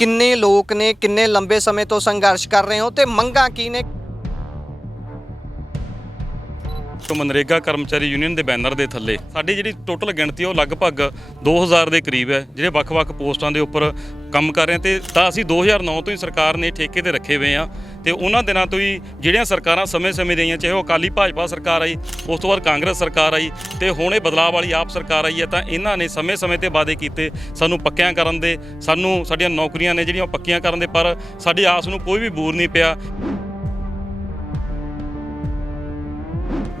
ਕਿੰਨੇ ਲੋਕ ਨੇ, ਕਿੰਨੇ ਲੰਬੇ ਸਮੇਂ ਤੋਂ ਸੰਘਰਸ਼ ਕਰ ਰਹੇ ਹੋ ਤੇ ਮੰਗਾਂ ਕੀ ਨੇ? ਤੋਂ ਮਨਰੇਗਾ ਕਰਮਚਾਰੀ ਯੂਨੀਅਨ ਦੇ ਬੈਨਰ ਦੇ ਥੱਲੇ, ਸਾਡੀ ਜਿਹੜੀ ਟੋਟਲ ਗਿਣਤੀ ਉਹ ਲਗਭਗ 2000 ਦੇ ਕਰੀਬ ਹੈ, ਜਿਹੜੇ ਵੱਖ-ਵੱਖ ਪੋਸਟਾਂ ਦੇ ਉੱਪਰ ਕੰਮ ਕਰ ਰਹੇ ਤੇ ਤਾਂ ਅਸੀਂ 2009 ਤੋਂ ਹੀ ਸਰਕਾਰ ਨੇ ਠੇਕੇ ਤੇ ਰੱਖੇ ਹੋਏ ਆ ਤੇ ਉਹਨਾਂ ਦਿਨਾਂ ਤੋਂ ਹੀ ਜਿਹੜੀਆਂ ਸਰਕਾਰਾਂ ਸਮੇਂ-ਸਮੇਂ ਦੀਆਂ, ਚਾਹੇ ਉਹ ਅਕਾਲੀ ਭਾਜਪਾ ਸਰਕਾਰ ਆਈ, ਉਸ ਤੋਂ ਬਾਅਦ ਕਾਂਗਰਸ ਸਰਕਾਰ ਆਈ ਤੇ ਹੁਣ ਇਹ ਬਦਲਾਅ ਵਾਲੀ ਆਪ ਸਰਕਾਰ ਆਈ ਹੈ ਤਾਂ ਇਹਨਾਂ ਨੇ ਸਮੇਂ-ਸਮੇਂ ਤੇ ਵਾਅਦੇ ਕੀਤੇ ਸਾਨੂੰ ਪੱਕਿਆਂ ਕਰਨ ਦੇ, ਸਾਨੂੰ ਸਾਡੀਆਂ ਨੌਕਰੀਆਂ ਨੇ ਜਿਹੜੀਆਂ ਉਹ ਪੱਕੀਆਂ ਕਰਨ ਦੇ, ਪਰ ਸਾਡੀ ਆਸ ਨੂੰ ਕੋਈ ਵੀ ਬੂਰ ਨਹੀਂ ਪਿਆ।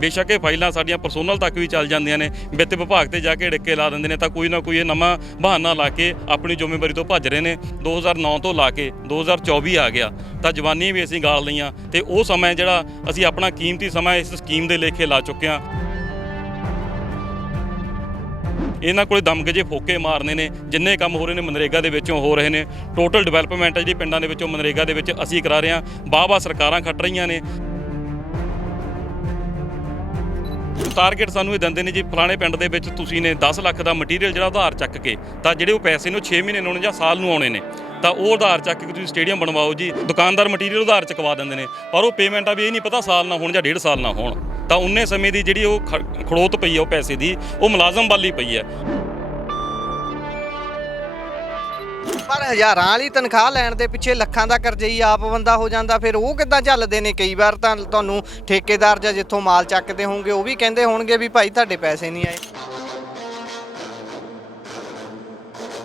ਬੇਸ਼ੱਕ ਇਹ ਫਾਈਲਾਂ ਸਾਡੀਆਂ ਪਰਸੋਨਲ ਤੱਕ ਵੀ ਚੱਲ ਜਾਂਦੀਆਂ ਨੇ, ਵਿੱਤ ਵਿਭਾਗ ਤੇ ਜਾ ਕੇ ਡਿੱਕੇ ਲਾ ਦਿੰਦੇ ਨੇ, ਤਾਂ ਕੋਈ ਨਾ ਕੋਈ ਇਹ ਨਵਾਂ ਬਹਾਨਾ ਲਾ ਕੇ ਆਪਣੀ ਜ਼ਿੰਮੇਵਾਰੀ ਤੋਂ ਭੱਜ ਰਹੇ ਨੇ। 2009 ਤੋਂ ਲਾ ਕੇ 2024 ਆ ਗਿਆ, ਤਾਂ ਜਵਾਨੀ ਵੀ ਅਸੀਂ ਗਾਲ ਲਈਆਂ ਤੇ ਉਹ ਸਮਾਂ ਜਿਹੜਾ ਅਸੀਂ ਆਪਣਾ ਕੀਮਤੀ ਸਮਾਂ ਇਸ ਸਕੀਮ ਦੇ ਲੇਖੇ ਲਾ ਚੁੱਕੇ ਹਾਂ। ਇਹਨਾਂ ਕੋਲੇ ਦਮਗਜੇ ਫੋਕੇ ਮਾਰਨੇ ਨੇ, ਜਿੰਨੇ ਕੰਮ ਹੋ ਰਹੇ ਨੇ ਮਨਰੇਗਾ ਦੇ ਵਿੱਚੋਂ ਹੋ ਰਹੇ ਨੇ। ਟੋਟਲ ਡਿਵੈਲਪਮੈਂਟ ਹੈ ਜਿਹੜੀ ਪਿੰਡਾਂ ਦੇ ਵਿੱਚੋਂ ਮਨਰੇਗਾ ਦੇ ਵਿੱਚ ਅਸੀਂ ਕਰਾ ਰਹੇ ਹਾਂ। ਬਾਬਾ ਸਰਕਾਰਾਂ ਖੱਟ ਰਹੀਆਂ ਨੇ। ਟਾਰਗੇਟ ਸਾਨੂੰ ਇਹ ਦਿੰਦੇ ਨੇ ਜੀ, ਫਲਾਣੇ ਪਿੰਡ ਦੇ ਵਿੱਚ ਤੁਸੀਂ ਨੇ 10 ਲੱਖ ਦਾ ਮਟੀਰੀਅਲ ਜਿਹੜਾ ਉਧਾਰ ਚੱਕ ਕੇ, ਤਾਂ ਜਿਹੜੇ ਉਹ ਪੈਸੇ ਨੂੰ 6 ਮਹੀਨੇ ਨੂੰ ਜਾਂ ਸਾਲ ਨੂੰ ਆਉਣੇ ਨੇ। ਤਾਂ ਉਹ ਉਧਾਰ ਚੱਕ ਕੇ ਤੁਸੀਂ ਸਟੇਡੀਅਮ ਬਣਵਾਓ ਜੀ, ਦੁਕਾਨਦਾਰ ਮਟੀਰੀਅਲ ਉਧਾਰ ਚਕਵਾ ਦਿੰਦੇ ਨੇ। ਪਰ ਉਹ ਪੇਮੈਂਟ ਆ ਵੀ ਇਹ ਨਹੀਂ ਪਤਾ ਸਾਲ ਨਾ ਹੋਣ ਜਾਂ ਡੇਢ ਸਾਲ ਨਾ ਹੋਣ। ਤਾਂ ਉਨੇ ਸਮੇਂ ਦੀ ਜਿਹੜੀ ਉਹ ਖੜੋਤ ਪਈ ਆ ਉਹ ਪੈਸੇ ਦੀ, ਉਹ ਮੁਲਾਜ਼ਮ ਵਾਲੀ ਪਈ ਹੈ ਪਰ ਹਜ਼ਾਰਾਂ ਵਾਲੀ ਤਨਖਾਹ ਲੈਣ ਦੇ ਪਿੱਛੇ ਲੱਖਾਂ ਦਾ ਕਰਜ਼ਈ ਆਪ ਬੰਦਾ ਹੋ ਜਾਂਦਾ। ਫਿਰ ਉਹ ਕਿੱਦਾਂ ਚੱਲਦੇ ਨੇ? ਕਈ ਵਾਰ ਤਾਂ ਤੁਹਾਨੂੰ ਠੇਕੇਦਾਰ ਜਾਂ ਜਿੱਥੋਂ ਮਾਲ ਚੱਕਦੇ ਹੋਣਗੇ, ਉਹ ਵੀ ਕਹਿੰਦੇ ਹੋਣਗੇ ਵੀ ਭਾਈ ਤੁਹਾਡੇ ਪੈਸੇ ਨਹੀਂ ਆਏ।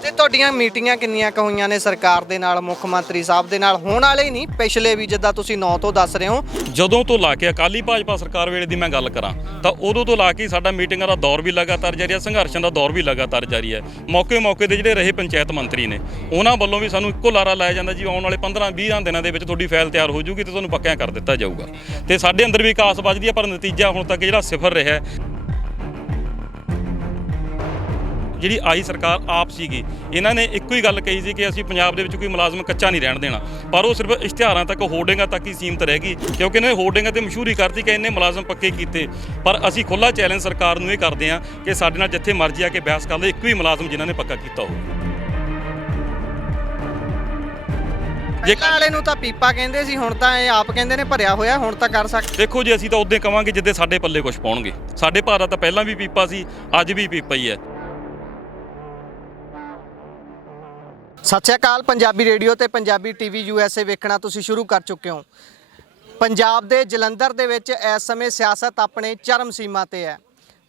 ਤੇ ਤੁਹਾਡੀਆਂ ਮੀਟਿੰਗਾਂ ਕਿੰਨੀਆਂ ਕੁ ਹੋਈਆਂ ਨੇ ਸਰਕਾਰ ਦੇ ਨਾਲ, ਮੁੱਖ ਮੰਤਰੀ ਸਾਹਿਬ ਦੇ ਨਾਲ? ਹੋਣ ਵਾਲੇ ਹੀ ਨਹੀਂ, ਪਿਛਲੇ ਵੀ ਜਿੱਦਾਂ ਤੁਸੀਂ 9 ਤੋਂ ਦੱਸ ਰਹੇ ਹੋ। ਜਦੋਂ ਤੋਂ ਲਾ ਕੇ ਅਕਾਲੀ ਭਾਜਪਾ ਸਰਕਾਰ ਵੇਲੇ ਦੀ ਮੈਂ ਗੱਲ ਕਰਾਂ, ਤਾਂ ਉਦੋਂ ਤੋਂ ਲਾ ਕੇ ਸਾਡਾ ਮੀਟਿੰਗਾਂ ਦਾ ਦੌਰ ਵੀ ਲਗਾਤਾਰ ਜਾਰੀ ਹੈ ਸੰਘਰਸ਼ਾਂ ਦਾ ਦੌਰ ਵੀ ਲਗਾਤਾਰ ਜਾਰੀ ਹੈ ਮੌਕੇ ਮੌਕੇ ਦੇ ਜਿਹੜੇ ਰਹੇ ਪੰਚਾਇਤ ਮੰਤਰੀ ਨੇ, ਉਹਨਾਂ ਵੱਲੋਂ ਵੀ ਸਾਨੂੰ ਇੱਕੋ ਲਾਰਾ ਲਾਇਆ ਜਾਂਦਾ ਜੀ, ਆਉਣ ਵਾਲੇ 15 20 ਦਿਨਾਂ ਦੇ ਵਿੱਚ ਤੁਹਾਡੀ ਫਾਈਲ ਤਿਆਰ ਹੋ ਜੂਗੀ ਤੇ ਤੁਹਾਨੂੰ ਪੱਕਿਆਂ ਕਰ ਦਿੱਤਾ ਜਾਊਗਾ। ਤੇ ਸਾਡੇ ਅੰਦਰ ਵੀ ਕਾਸ ਵੱਜਦੀ ਹੈ ਪਰ ਨਤੀਜਾ ਹੁਣ ਤੱਕ ਜਿਹੜਾ ਸਿਫਰ ਰਿਹਾ ਜਿਹੜੀ ਆਈ ਸਰਕਾਰ ਆਪ ਸੀਗੀ ਇਹਨਾਂ ਨੇ ਇੱਕੋ ਹੀ ਗੱਲ ਕਹੀ ਸੀ ਕਿ ਅਸੀਂ ਪੰਜਾਬ ਦੇ ਵਿੱਚ ਕੋਈ ਮੁਲਾਜ਼ਮ ਕੱਚਾ ਨਹੀਂ ਰਹਿਣ ਦੇਣਾ। ਪਰ ਉਹ ਸਿਰਫ ਇਸ਼ਤਿਹਾਰਾਂ ਤੱਕ ਹੋਰਡਿੰਗਾਂ ਤੱਕ ਹੀ ਸੀਮਤ ਰਹਿ ਗਈ ਕਿਉਂਕਿ ਇਹਨਾਂ ਨੇ ਹੋਰਡਿੰਗਾਂ ਤੇ ਮਸ਼ਹੂਰੀ ਕਰਤੀ ਕਿ ਇਹਨੇ ਮੁਲਾਜ਼ਮ ਪੱਕੇ ਕੀਤੇ। ਪਰ ਅਸੀਂ ਖੁੱਲਾ ਚੈਲੰਜ ਸਰਕਾਰ ਨੂੰ ਇਹ ਕਰਦੇ ਹਾਂ ਕਿ ਸਾਡੇ ਨਾਲ ਜਿੱਥੇ ਮਰਜ਼ੀ ਆ ਕੇ ਬਹਿਸ ਕਰ ਲਓ ਇੱਕੋ ਹੀ ਮੁਲਾਜ਼ਮ ਜਿਨ੍ਹਾਂ ਨੇ ਪੱਕਾ ਕੀਤਾ ਹੋਵੇ ਜੇ ਪਹਿਲਾਂ ਵਾਲੇ ਨੂੰ ਤਾਂ ਪੀਪਾ ਕਹਿੰਦੇ ਸੀ ਹੁਣ ਤਾਂ ਇਹ ਆਪ ਕਹਿੰਦੇ ਨੇ ਭਰਿਆ ਹੋਇਆ ਹੁਣ ਤਾਂ ਕਰ ਸਕਦੇ। ਦੇਖੋ ਜੀ ਅਸੀਂ ਤਾਂ ਉਦੋਂ ਕਵਾਂਗੇ ਜਿੱਦੇ ਸਾਡੇ ਪੱਲੇ ਕੁਝ ਪਾਉਣਗੇ। ਸਾਡੇ ਭਾਰਤ ਤਾਂ ਪਹਿਲਾਂ ਵੀ ਪੀਪਾ ਸੀ ਅੱਜ ਵੀ ਪੀਪਾ ਹੀ ਹੈ। ਸਤਿ ਸ਼੍ਰੀ ਅਕਾਲ, ਪੰਜਾਬੀ ਰੇਡੀਓ ਤੇ ਪੰਜਾਬੀ ਟੀਵੀ ਏ ਵੇਖਣਾ ਤੁਸੀਂ ਸ਼ੁਰੂ ਕਰ ਚੁੱਕੇ ਹੋ। ਪੰਜਾਬ ਦੇ ਜਲੰਧਰ ਦੇ ਵਿੱਚ ਇਸ ਸਮੇਂ ਸਿਆਸਤ ਆਪਣੇ ਚਰਮ ਸੀਮਾ ਤੇ ਹੈ।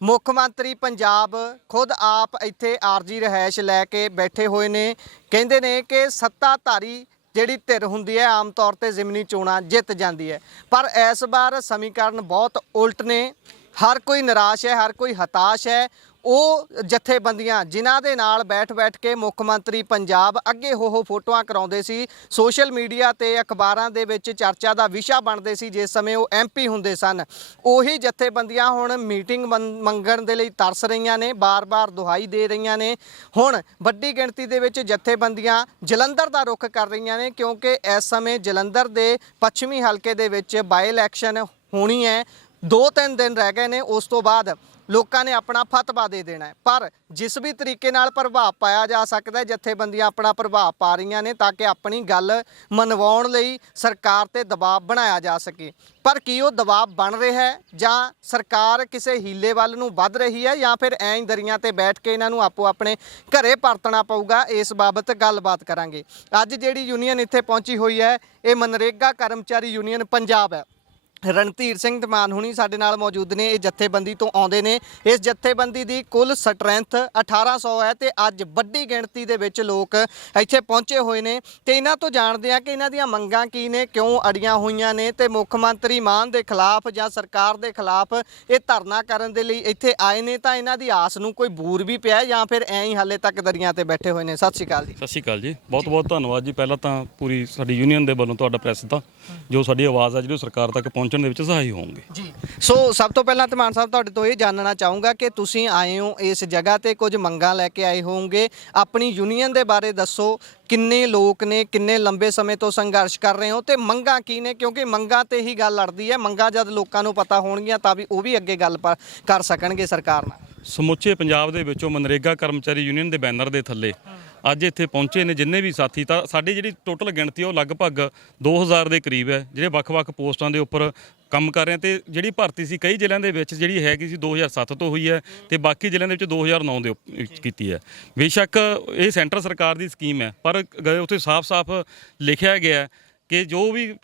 ਮੁੱਖ ਮੰਤਰੀ ਪੰਜਾਬ ਖੁਦ ਆਪ ਇੱਥੇ ਆਰਜੀ ਰਹਿائش ਲੈ ਕੇ ਬੈਠੇ ਹੋਏ ਨੇ। ਕਹਿੰਦੇ ਨੇ ਕਿ ਸੱਤਾਧਾਰੀ ਜਿਹੜੀ ਧਿਰ ਹੁੰਦੀ ਹੈ, ਆਮ ਤੌਰ ਤੇ ਜ਼ਿਮਨੀ ਚੋਣਾਂ ਜਿੱਤ ਜਾਂਦੀ ਹੈ। ਪਰ ਇਸ ਵਾਰ ਸਮੀਕਰਨ ਬਹੁਤ ਉਲਟ ਨੇ। ਹਰ ਕੋਈ ਨਿਰਾਸ਼ ਹੈ, ਹਰ ਕੋਈ ਹਤਾਸ਼ ਹੈ। ਉਹ ਜਥੇਬੰਦੀਆਂ ਜਿਨ੍ਹਾਂ ਦੇ ਨਾਲ ਬੈਠ-ਬੈਠ ਕੇ ਮੁੱਖ ਮੰਤਰੀ ਪੰਜਾਬ ਅੱਗੇ ਹੋ ਫੋਟੋਆਂ ਕਰਾਉਂਦੇ ਸੀ, ਸੋਸ਼ਲ ਮੀਡੀਆ ਤੇ ਅਖਬਾਰਾਂ ਦੇ ਵਿੱਚ ਚਰਚਾ ਦਾ ਵਿਸ਼ਾ ਬਣਦੇ ਸੀ, ਜਿਸ ਸਮੇਂ ਉਹ ਐਮਪੀ ਹੁੰਦੇ ਸਨ। ਉਹੀ ਜਥੇਬੰਦੀਆਂ ਹੁਣ ਮੀਟਿੰਗ ਮੰ- ਮੰਗਣ ਦੇ ਲਈ ਤਰਸ ਰਹੀਆਂ ਨੇ, ਬਾਰ-ਬਾਰ ਦੁਹਾਈ ਦੇ ਰਹੀਆਂ ਨੇ। ਹੁਣ ਵੱਡੀ ਗਿਣਤੀ ਦੇ ਵਿੱਚ ਜਥੇਬੰਦੀਆਂ ਜਲੰਧਰ ਦਾ ਰੁਖ ਕਰ ਰਹੀਆਂ ਨੇ, ਕਿਉਂਕਿ ਇਸ ਸਮੇਂ ਜਲੰਧਰ ਦੇ ਪੱਛਮੀ ਹਲਕੇ ਦੇ ਵਿੱਚ ਬਾਈ ਇਲੈਕਸ਼ਨ ਹੋਣੀ ਹੈ। ਦੋ ਤਿੰਨ ਦਿਨ ਰਹਿ ਗਏ ਨੇ, ਉਸ ਤੋਂ ਬਾਅਦ ਲੋਕਾਂ ਨੇ ਆਪਣਾ ਫਤਵਾ ਦੇ ਦੇਣਾ ਪਰ ਜਿਸ ਵੀ ਤਰੀਕੇ ਨਾਲ ਪ੍ਰਭਾਵ ਪਾਇਆ ਜਾ ਸਕਦਾ ਹੈ, ਜਥੇਬੰਦੀਆਂ ਆਪਣਾ ਪ੍ਰਭਾਵ ਪਾ ਰਹੀਆਂ ਨੇ ਤਾਂ ਕਿ ਆਪਣੀ ਗੱਲ ਮਨਵਾਉਣ ਲਈ ਸਰਕਾਰ ਤੇ ਦਬਾਅ ਬਣਾਇਆ ਜਾ ਸਕੇ। ਪਰ ਕੀ ਉਹ ਦਬਾਅ ਬਣ ਰਿਹਾ ਹੈ ਜਾਂ ਸਰਕਾਰ ਕਿਸੇ ਹੀਲੇ ਵੱਲ ਨੂੰ ਵੱਧ ਰਹੀ ਹੈ ਜਾਂ ਫਿਰ ਐਂ ਦਰੀਆਂ ਤੇ ਬੈਠ ਕੇ ਇਹਨਾਂ ਨੂੰ ਆਪੋ ਆਪਣੇ ਘਰੇ ਪਰਤਣਾ ਪਊਗਾ, ਇਸ ਬਾਬਤ ਗੱਲਬਾਤ ਕਰਾਂਗੇ। ਅੱਜ ਜਿਹੜੀ ਯੂਨੀਅਨ ਇੱਥੇ ਪਹੁੰਚੀ ਹੋਈ ਹੈ, ਇਹ ਮਨਰੇਗਾ ਕਰਮਚਾਰੀ ਯੂਨੀਅਨ ਪੰਜਾਬ ਹੈ। ਰਣਧੀਰ ਸਿੰਘ ਧਮਾਨ ਹੁਣੀ ਸਾਡੇ ਨਾਲ ਮੌਜੂਦ ਨੇ। ਇਹ ਜਥੇਬੰਦੀ ਤੋਂ ਆਉਂਦੇ ਨੇ। ਇਸ ਜਥੇਬੰਦੀ ਦੀ ਕੁੱਲ ਸਟਰੈਂਥ 1800 ਹੈ ਤੇ ਅੱਜ ਵੱਡੀ ਗਿਣਤੀ ਦੇ ਵਿੱਚ ਲੋਕ ਇੱਥੇ ਪਹੁੰਚੇ ਹੋਏ ਨੇ। ਤੇ ਇਹਨਾਂ ਤੋਂ ਜਾਣਦੇ ਆ ਕਿ ਇਹਨਾਂ ਦੀਆਂ ਮੰਗਾਂ ਕੀ ਨੇ, ਕਿਉਂ ਅੜੀਆਂ ਹੋਈਆਂ ਨੇ ਤੇ ਮੁੱਖ ਮੰਤਰੀ ਮਾਨ ਦੇ ਖਿਲਾਫ ਜਾਂ ਸਰਕਾਰ ਦੇ ਖਿਲਾਫ ਇਹ ਧਰਨਾ ਕਰਨ ਦੇ ਲਈ ਇੱਥੇ ਆਏ ਨੇ ਤਾਂ ਇਹਨਾਂ ਦੀ ਆਸ ਨੂੰ ਕੋਈ ਬੂਰ ਵੀ ਪਿਆ ਜਾਂ ਫਿਰ ਐਂ ਹੀ ਹਾਲੇ ਤੱਕ ਦਰੀਆਂ ਤੇ ਬੈਠੇ ਹੋਏ ਨੇ। ਸਤਿ ਸ਼੍ਰੀ ਅਕਾਲ ਜੀ। ਸਤਿ ਸ਼੍ਰੀ ਅਕਾਲ ਜੀ। ਬਹੁਤ ਬਹੁਤ ਧੰਨਵਾਦ ਜੀ। ਪਹਿਲਾਂ ਤਾਂ ਪੂਰੀ ਸਾਡੀ ਯੂਨੀਅਨ ਦੇ ਵੱਲੋਂ ਤੁਹਾਡਾ ਪ੍ਰੈਸ ਦਾ, ਜੋ ਸਾਡੀ ਆਵਾਜ਼ ਆ ਜਿਹੜੀ ਸਰਕਾਰ ਤੱਕ ਪਹੁੰਚਣ ਦੇ ਵਿੱਚ ਸਹਾਈ ਹੋਣਗੇ ਜੀ। ਸੋ ਸਭ ਤੋਂ ਪਹਿਲਾਂ ਧਮਾਨ ਸਾਹਿਬ ਤੁਹਾਡੇ ਤੋਂ ਇਹ ਜਾਣਨਾ ਚਾਹੂੰਗਾ ਕਿ ਤੁਸੀਂ ਆਏ ਹੋ ਇਸ ਜਗ੍ਹਾ ਤੇ ਕੁਝ ਮੰਗਾਂ ਲੈ ਕੇ ਆਏ ਹੋਵੋਗੇ। ਆਪਣੀ ਯੂਨੀਅਨ ਦੇ ਬਾਰੇ ਦੱਸੋ ਕਿੰਨੇ ਲੋਕ ਨੇ ਕਿੰਨੇ ਲੰਬੇ ਸਮੇਂ ਤੋਂ ਸੰਘਰਸ਼ ਕਰ ਰਹੇ ਹੋ ਤੇ ਮੰਗਾਂ ਕੀ ਨੇ? ਕਿਉਂਕਿ ਮੰਗਾਂ ਤੇ ਹੀ ਗੱਲ ਅੜਦੀ ਹੈ। ਮੰਗਾਂ ਜਦ ਲੋਕਾਂ ਨੂੰ ਪਤਾ ਹੋਣਗੀਆਂ ਤਾਂ ਵੀ ਉਹ ਵੀ ਅੱਗੇ ਗੱਲ ਕਰ ਸਕਣਗੇ ਸਰਕਾਰ ਨਾਲ। ਸਮੁੱਚੇ ਪੰਜਾਬ ਦੇ ਵਿੱਚੋਂ ਮਨਰੇਗਾ ਕਰਮਚਾਰੀ ਯੂਨੀਅਨ ਦੇ ਬੈਨਰ ਦੇ ਥੱਲੇ ਅੱਜ ਇੱਥੇ ਪਹੁੰਚੇ ਨੇ ਜਿੰਨੇ ਵੀ ਸਾਥੀ, ਤਾਂ ਸਾਡੀ ਜਿਹੜੀ ਟੋਟਲ ਗਿਣਤੀ ਉਹ ਲਗਭਗ 2000 ਦੇ ਕਰੀਬ ਹੈ। ਜਿਹੜੇ ਵੱਖ-ਵੱਖ ਪੋਸਟਾਂ ਦੇ ਉੱਪਰ ਕੰਮ ਕਰ ਰਹੇ ਆ, ਤੇ ਜਿਹੜੀ ਭਰਤੀ ਸੀ ਕਈ ਜ਼ਿਲ੍ਹਿਆਂ ਦੇ ਵਿੱਚ ਜਿਹੜੀ ਹੈਗੀ ਸੀ 2007 ਤੋਂ ਹੋਈ ਹੈ, ਤੇ ਬਾਕੀ ਜ਼ਿਲ੍ਹਿਆਂ ਦੇ ਵਿੱਚ 2009 ਦੇ ਉੱਪ- ਵਿੱਚ ਕੀਤੀ ਹੈ। ਬੇਸ਼ੱਕ ਇਹ ਸੈਂਟਰ ਸਰਕਾਰ ਦੀ ਸਕੀਮ ਹੈ, ਪਰ ਗ- ਉੱਥੇ ਸਾਫ਼-ਸਾਫ਼ ਲਿਖਿਆ ਗਿਆ ਕਿ ਜੋ ਵੀ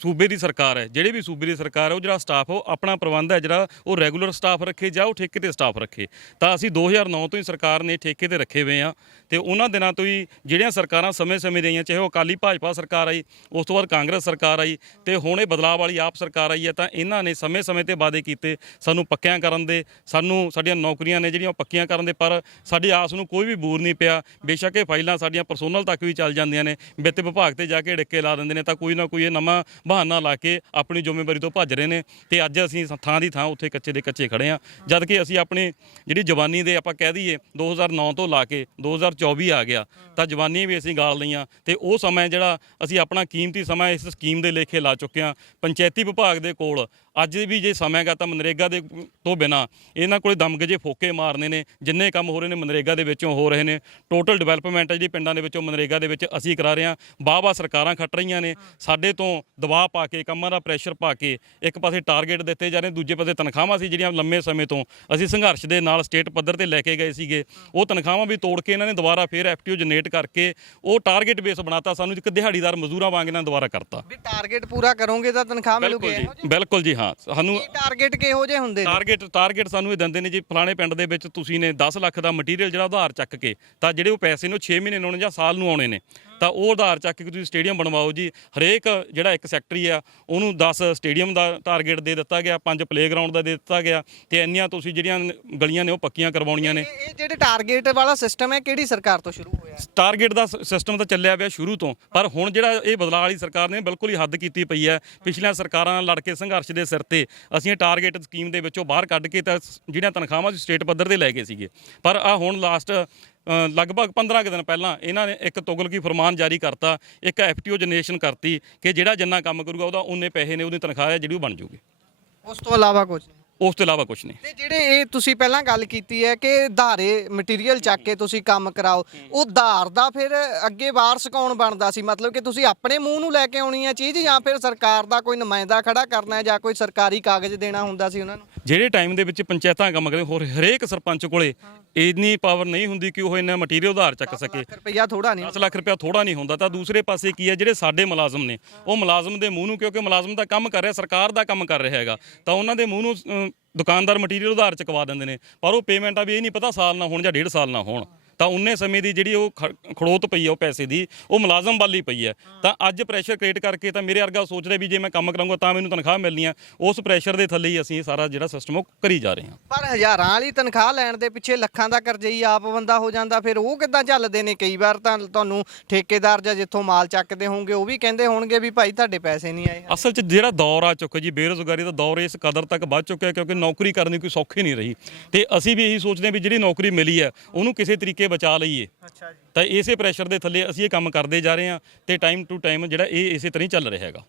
ਸੂਬੇ ਦੀ ਸਰਕਾਰ ਹੈ, ਜਿਹੜੇ ਵੀ ਸੂਬੇ ਦੀ ਸਰਕਾਰ ਹੈ, ਉਹ ਜਿਹੜਾ ਸਟਾਫ ਉਹ ਆਪਣਾ ਪ੍ਰਬੰਧ ਹੈ, ਜਿਹੜਾ ਉਹ ਰੈਗੂਲਰ ਸਟਾਫ ਰੱਖੇ ਜਾਂ ਉਹ ਠੇਕੇ ਤੇ ਸਟਾਫ ਰੱਖੇ। ਤਾਂ ਅਸੀਂ 2009 ਤੋਂ ਹੀ ਸਰਕਾਰ ਨੇ ਠੇਕੇ ਤੇ ਰੱਖੇ ਹੋਏ ਆ ਤੇ ਉਹਨਾਂ ਦਿਨਾਂ ਤੋਂ ਹੀ ਜਿਹੜੀਆਂ ਸਰਕਾਰਾਂ ਸਮੇਂ-ਸਮੇਂ ਦੀਆਂ, ਚਾਹੇ ਉਹ ਅਕਾਲੀ ਭਾਜਪਾ ਸਰਕਾਰ ਆਈ, ਉਸ ਤੋਂ ਬਾਅਦ ਕਾਂਗਰਸ ਸਰਕਾਰ ਆਈ ਤੇ ਹੁਣ ਇਹ ਬਦਲਾਅ ਵਾਲੀ ਆਪ ਸਰਕਾਰ ਆਈ ਹੈ, ਤਾਂ ਇਹਨਾਂ ਨੇ ਸਮੇਂ-ਸਮੇਂ ਤੇ ਵਾਅਦੇ ਕੀਤੇ ਸਾਨੂੰ ਪੱਕਿਆਂ ਕਰਨ ਦੇ, ਸਾਨੂੰ ਸਾਡੀਆਂ ਨੌਕਰੀਆਂ ਨੇ ਜਿਹੜੀਆਂ ਉਹ ਪੱਕੀਆਂ ਕਰਨ ਦੇ, ਪਰ ਸਾਡੀ ਆਸ ਨੂੰ ਕੋਈ ਵੀ ਬੂਰ ਨਹੀਂ ਪਿਆ। ਬੇਸ਼ੱਕ ਇਹ ਫਾਈਲਾਂ ਸਾਡੀਆਂ ਪਰਸੋਨਲ ਤੱਕ ਵੀ ਚੱਲ ਜਾਂਦੀਆਂ ਨੇ, ਵਿੱਤ ਵਿਭਾਗ ਤੇ ਜਾ ਕੇ ਡਿੱਕੇ ਲਾ ਦਿੰਦੇ ਨੇ, ਤਾਂ ਕੋਈ ਨਾ ਕੋਈ ਇਹ ਨਵਾਂ ਬਹਾਨਾ ਲਾ ਕੇ ਆਪਣੀ ਜ਼ਿੰਮੇਵਾਰੀ ਤੋਂ ਭੱਜ ਰਹੇ ਨੇ ਤੇ ਅੱਜ ਅਸੀਂ ਥਾਂ ਦੀ ਥਾਂ ਉੱਥੇ ਕੱਚੇ ਦੇ ਕੱਚੇ ਖੜੇ ਆ ਜਦ ਕਿ ਅਸੀਂ ਆਪਣੀ ਜਿਹੜੀ ਜਵਾਨੀ ਦੇ ਆਪਾਂ ਕਹਿ ਦਈਏ 2009 ਤੋਂ ਲਾ ਕੇ 2024 ਆ ਗਿਆ, ਤਾਂ ਜਵਾਨੀ ਵੀ ਅਸੀਂ ਗਾਲ ਲਈਆਂ ਤੇ ਉਹ ਸਮਾਂ ਜਿਹੜਾ ਅਸੀਂ ਆਪਣਾ ਕੀਮਤੀ ਸਮਾਂ ਇਸ ਸਕੀਮ ਦੇ ਲੇਖੇ ਲਾ ਚੁੱਕੇ ਆ ਪੰਚਾਇਤੀ ਵਿਭਾਗ ਦੇ ਕੋਲ ਅੱਜ ਵੀ ਜੇ ਸਮਾਂ ਹੈਗਾ ਤਾਂ ਮਨਰੇਗਾ ਦੇ ਤੋਂ ਬਿਨਾ ਇਹਨਾਂ ਕੋਲੇ ਦਮਗਜੇ ਫੋਕੇ ਮਾਰਨੇ ਨੇ ਜਿੰਨੇ ਕੰਮ ਹੋ ਰਹੇ ਨੇ ਮਨਰੇਗਾ ਦੇ ਵਿੱਚੋਂ ਹੋ ਰਹੇ ਨੇ। ਟੋਟਲ ਡਿਵੈਲਪਮੈਂਟ ਹੈ ਜਿਹੜੀ ਪਿੰਡਾਂ ਦੇ ਵਿੱਚੋਂ ਮਨਰੇਗਾ ਦੇ ਵਿੱਚ ਅਸੀਂ ਕਰਾ ਰਹੇ ਹਾਂ। ਬਾਬਾ ਸਰਕਾਰਾਂ ਖੱਟ ਰਹੀਆਂ ਨੇ। ਸਾਡੇ ਤੋਂ ਦਬਾਅ ਪਾ ਕੇ ਕੰਮਾਂ ਦਾ ਪ੍ਰੈਸ਼ਰ ਪਾ ਕੇ ਇੱਕ ਪਾਸੇ ਟਾਰਗੇਟ ਦਿੱਤੇ ਜਾ ਰਹੇ ਦੂਜੇ ਪਾਸੇ ਤਨਖਾਹਾਂ ਸੀ ਜਿਹੜੀਆਂ ਲੰਮੇ ਸਮੇਂ ਤੋਂ ਅਸੀਂ ਸੰਘਰਸ਼ ਦੇ ਨਾਲ ਸਟੇਟ ਪੱਧਰ ਤੇ ਲੈ ਕੇ ਗਏ ਸੀਗੇ। ਉਹ ਤਨਖਾਹਾਂ ਵੀ ਤੋੜ ਕੇ ਇਹਨਾਂ ਨੇ ਦੁਬਾਰਾ ਫੇਰ ਐਫਟੀਓ ਜਨਰੇਟ ਕਰਕੇ ਉਹ ਟਾਰਗੇਟ ਬੇਸ ਬਣਾਤਾ ਸਾਨੂੰ ਇੱਕ ਦਿਹਾੜੀਦਾਰ ਮਜ਼ਦੂਰਾਂ ਵਾਂਗ ਇਹਨਾਂ ਨੇ ਦੁਬਾਰਾ ਕਰਤਾ। ਵੀ ਟਾਰਗੇਟ ਪੂਰਾ ਕਰੋਗੇ ਤਾਂ ਤਨਖਾਹ ਮਿਲੂਗੀ। ਬਿਲਕੁਲ ਜੀ ਬਿਲਕੁਲ ਜੀ ਹਾਂ ਸਾਨੂੰ ਕੀ ਟਾਰਗੇਟ ਕਿਹੋ ਜਿਹੇ ਹੁੰਦੇ ਨੇ? ਟਾਰਗੇਟ ਟਾਰਗੇਟ ਸਾਨੂੰ ਇਹ ਦਿੰਦੇ ਨੇ ਜੀ ਫਲਾਣੇ ਪਿੰਡ ਦੇ ਵਿੱਚ ਤੁਸੀਂ ਨੇ 10 ਲੱਖ ਦਾ ਮਟੀਰੀਅਲ ਜਿਹੜਾ ਉਧਾਰ ਚੱਕ ਕੇ ਤਾਂ ਜਿਹੜੇ ਉਹ ਪੈਸੇ ਨੇ ਉਹ 6 ਮਹੀਨੇ ਨੂੰ ਆਉਣੇ ਜਾਂ ਸਾਲ ਨੂੰ ਆਉਣੇ ਨੇ। ਤਾਂ ਉਹ ਉਧਾਰ ਚੱਕ ਕੇ ਤੁਸੀਂ ਸਟੇਡੀਅਮ ਬਣਵਾਓ ਜੀ। ਹਰੇਕ ਜਿਹੜਾ ਇੱਕ ਸੈਕਟਰੀ ਆ ਉਹਨੂੰ 10 ਸਟੇਡੀਅਮ ਦਾ ਟਾਰਗੇਟ ਦੇ ਦਿੱਤਾ ਗਿਆ 5 ਪਲੇਗਰਾਉਂਡ ਦਾ ਦੇ ਦਿੱਤਾ ਗਿਆ ਤੇ ਇੰਨੀਆਂ ਤੁਸੀਂ ਜਿਹੜੀਆਂ ਗਲੀਆਂ ਨੇ ਉਹ ਪੱਕੀਆਂ ਕਰਵਾਉਣੀਆਂ ਨੇ। ਇਹ ਜਿਹੜੇ ਟਾਰਗੇਟ ਵਾਲਾ ਸਿਸਟਮ ਹੈ ਕਿਹੜੀ ਸਰਕਾਰ ਤੋਂ ਸ਼ੁਰੂ ਹੋਇਆ? ਟਾਰਗੇਟ ਦਾ ਸਿਸਟਮ ਤਾਂ ਚੱਲਿਆ ਪਿਆ ਸ਼ੁਰੂ ਤੋਂ ਪਰ ਹੁਣ ਜਿਹੜਾ ਇਹ ਬਦਲਾਅ ਵਾਲੀ ਸਰਕਾਰ ਨੇ ਬਿਲਕੁਲ ਹੀ ਹੱਦ ਕੀਤੀ ਪਈ ਹੈ। ਪਿਛਲੀਆਂ ਸਰਕਾਰਾਂ ਨਾਲ ਲੜ ਕੇ ਸੰਘਰਸ਼ ਦੇ ਸਿਰ ਤੇ ਅਸੀਂ ਇਹ ਟਾਰਗੇਟ ਸਕੀਮ ਦੇ ਵਿੱਚੋਂ ਬਾਹਰ ਕੱਢ ਕੇ ਤਾਂ ਜਿਹੜੀਆਂ ਤਨਖਾਹਾਂ ਸੀ ਸਟੇਟ ਪੱਧਰ ਤੇ ਲੈ ਗਏ ਸੀਗੇ। ਪਰ ਆ ਹੁਣ ਲਾਸਟ ਲਗਭਗ 15 ਕੁ ਦਿਨ ਪਹਿਲਾਂ ਇਹਨਾਂ ਨੇ ਇੱਕ ਤੁਗਲਕੀ ਫਰਮਾਨ ਜਾਰੀ ਕਰਤਾ ਇੱਕ ਐਫਟੀਓ ਜਨਰੇਸ਼ਨ ਕਰਤੀ ਕਿ ਜਿਹੜਾ ਜਿੰਨਾ ਕੰਮ ਕਰੂਗਾ ਉਹਦਾ ਉਨੇ ਪੈਸੇ ਨੇ ਉਹਦੀ ਤਨਖਾਹ ਹੈ ਜਿਹੜੀ ਉਹ ਬਣ ਜੂਗੀ ਉਸ ਤੋਂ ਇਲਾਵਾ ਕੁਝ ਉਸ ਤੋਂ ਇਲਾਵਾ ਕੁਝ ਨਹੀਂ। ਤੇ ਜਿਹੜੇ ਇਹ ਤੁਸੀਂ ਪਹਿਲਾਂ ਗੱਲ ਕੀਤੀ ਹੈ ਕਿ ਧਾਰੇ ਮਟੀਰੀਅਲ ਚੱਕ ਕੇ ਤੁਸੀਂ ਕੰਮ ਕਰਾਓ ਉਹ ਧਾਰ ਦਾ ਫਿਰ ਅੱਗੇ ਵਾਰਸ ਕੌਣ ਬਣਦਾ ਸੀ? ਮਤਲਬ ਕਿ ਤੁਸੀਂ ਆਪਣੇ ਮੂੰਹ ਨੂੰ ਲੈ ਕੇ ਆਉਣੀ ਹੈ ਚੀਜ਼ ਜਾਂ ਫਿਰ ਸਰਕਾਰ ਦਾ ਕੋਈ ਨੁਮਾਇੰਦਾ ਖੜਾ ਕਰਨਾ ਹੈ ਜਾਂ ਕੋਈ ਸਰਕਾਰੀ ਕਾਗਜ਼ ਦੇਣਾ ਹੁੰਦਾ ਸੀ ਉਹਨਾਂ ਨੂੰ? ਜਿਹੜੇ ਟਾਈਮ ਦੇ ਵਿੱਚ ਪੰਚਾਇਤਾਂ ਕੰਮ ਕਰਦੇ ਹੋਰ ਹਰੇਕ ਸਰਪੰਚ ਕੋਲੇ ਇੰਨੀ ਪਾਵਰ ਨਹੀਂ ਹੁੰਦੀ ਕਿ ਉਹ ਇੰਨਾ ਮਟੀਰੀਅਲ ਉਧਾਰ ਚੱਕ ਸਕੇ। ਲੱਖ ਰੁਪਈਆ ਥੋੜਾ ਨਹੀਂ 10 ਲੱਖ ਰੁਪਇਆ ਥੋੜਾ ਨਹੀਂ ਹੁੰਦਾ। ਤਾਂ ਦੂਸਰੇ ਪਾਸੇ ਕੀ ਹੈ ਜਿਹੜੇ ਸਾਡੇ ਮੁਲਾਜ਼ਮ ਨੇ ਉਹ ਮੁਲਾਜ਼ਮ ਦੇ ਮੂੰਹ ਨੂੰ ਕਿਉਂਕਿ ਮੁਲਾਜ਼ਮ ਦਾ ਕੰਮ ਕਰ ਰਿਹਾ ਸਰਕਾਰ ਦਾ ਕੰਮ ਕਰ ਰਿਹਾ ਹੈਗਾ ਤਾਂ ਉਹਨਾਂ ਦੇ ਮੂੰਹ ਨੂੰ ਦੁਕਾਨਦਾਰ ਮਟੀਰੀਅਲ ਉਧਾਰ ਚਕਵਾ ਦਿੰਦੇ ਨੇ। ਪਰ ਉਹ ਪੇਮੈਂਟ ਆ ਵੀ ਇਹ ਨਹੀਂ ਪਤਾ ਸਾਲ ਨਾ ਹੋਣ ਜਾਂ ਡੇਢ ਸਾਲ ਨਾ ਹੋਣ। ਤਾਂ ਉਨੇ ਸਮੇਂ ਦੀ ਜਿਹੜੀ ਉਹ ਖ- ਖੜੋਤ ਪਈ ਹੈ ਉਹ ਪੈਸੇ ਦੀ ਉਹ ਮੁਲਾਜ਼ਮ ਵਾਲੀ ਪਈ ਹੈ। ਤਾਂ ਅੱਜ ਪ੍ਰੈਸ਼ਰ ਕ੍ਰੀਏਟ ਕਰਕੇ ਤਾਂ ਮੇਰੇ ਵਰਗਾ ਸੋਚ ਰਿਹਾ ਵੀ ਜੇ ਮੈਂ ਕੰਮ ਕਰਾਂਗਾ ਤਾਂ ਮੈਨੂੰ ਤਨਖਾਹ ਮਿਲਣੀ ਆ। ਉਸ ਪ੍ਰੈਸ਼ਰ ਦੇ ਥੱਲੇ ਹੀ ਅਸੀਂ ਇਹ ਸਾਰਾ ਜਿਹੜਾ ਸਿਸਟਮ ਉਹ ਕਰੀ ਜਾ ਰਹੇ ਹਾਂ। ਪਰ ਹਜ਼ਾਰਾਂ ਵਾਲੀ ਤਨਖਾਹ ਲੈਣ ਦੇ ਪਿੱਛੇ ਲੱਖਾਂ ਦਾ ਕਰਜ਼ਈ ਆਪ ਬੰਦਾ ਹੋ ਜਾਂਦਾ ਫਿਰ ਉਹ ਕਿੱਦਾਂ ਚੱਲਦੇ ਨੇ? ਕਈ ਵਾਰ ਤਾਂ ਤੁਹਾਨੂੰ ਠੇਕੇਦਾਰ ਜਾਂ ਜਿੱਥੋਂ ਮਾਲ ਚੱਕਦੇ ਹੋਣਗੇ ਉਹ ਵੀ ਕਹਿੰਦੇ ਹੋਣਗੇ ਵੀ ਭਾਈ ਤੁਹਾਡੇ ਪੈਸੇ ਨਹੀਂ ਆਏ। ਅਸਲ 'ਚ ਜਿਹੜਾ ਦੌਰ ਆ ਚੁੱਕਾ ਜੀ ਬੇਰੁਜ਼ਗਾਰੀ ਦਾ ਦੌਰ ਇਸ ਕਦਰ ਤੱਕ ਵੱਧ ਚੁੱਕਿਆ ਕਿਉਂਕਿ ਨੌਕਰੀ ਕਰਨੀ ਕੋਈ ਸੌਖੀ ਨਹੀਂ ਰਹੀ। ਤੇ ਅਸੀਂ ਵੀ ਇਹੀ ਸੋਚਦੇ ਹਾਂ ਵੀ ਜਿਹੜੀ ਨੌਕਰੀ ਮਿਲੀ ਹੈ ਉਹਨੂੰ ਕਿਸੇ ਤਰੀਕੇ ਬਚਾ ਲਈਏ। ਅੱਛਾ ਜੀ। ਤਾਂ ਇਸੇ ਪ੍ਰੈਸ਼ਰ ਦੇ ਥੱਲੇ ਅਸੀਂ ਇਹ ਕੰਮ ਕਰਦੇ ਜਾ ਰਹੇ ਹਾਂ ਤੇ ਟਾਈਮ ਟੂ ਟਾਈਮ ਜਿਹੜਾ ਇਹ ਇਸੇ ਤਰ੍ਹਾਂ ਹੀ ਚੱਲ ਰਿਹਾ ਹੈਗਾ।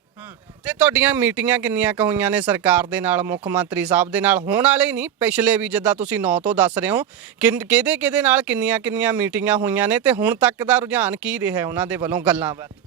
ਤੇ ਤੁਹਾਡੀਆਂ ਮੀਟਿੰਗਾਂ ਕਿੰਨੀਆਂ ਕੁ ਹੋਈਆਂ ਨੇ ਸਰਕਾਰ ਦੇ ਨਾਲ ਮੁੱਖ ਮੰਤਰੀ ਸਾਹਿਬ ਦੇ ਨਾਲ? ਹੋਣ ਵਾਲੇ ਹੀ ਨਹੀਂ ਪਿਛਲੇ ਵੀ ਜਿੱਦਾਂ ਤੁਸੀਂ 9 ਤੋਂ ਦੱਸ ਰਹੇ ਹੋ ਕਿਹਦੇ ਕਿਹਦੇ ਨਾਲ ਕਿੰਨੀਆਂ ਕਿੰਨੀਆਂ ਮੀਟਿੰਗਾਂ ਹੋਈਆਂ ਨੇ ਤੇ ਹੁਣ ਤੱਕ ਦਾ ਰੁਝਾਨ ਕੀ ਰਿਹਾ ਉਹਨਾਂ ਦੇ ਵੱਲੋਂ ਗੱਲਾਂ ਬਾਰੇ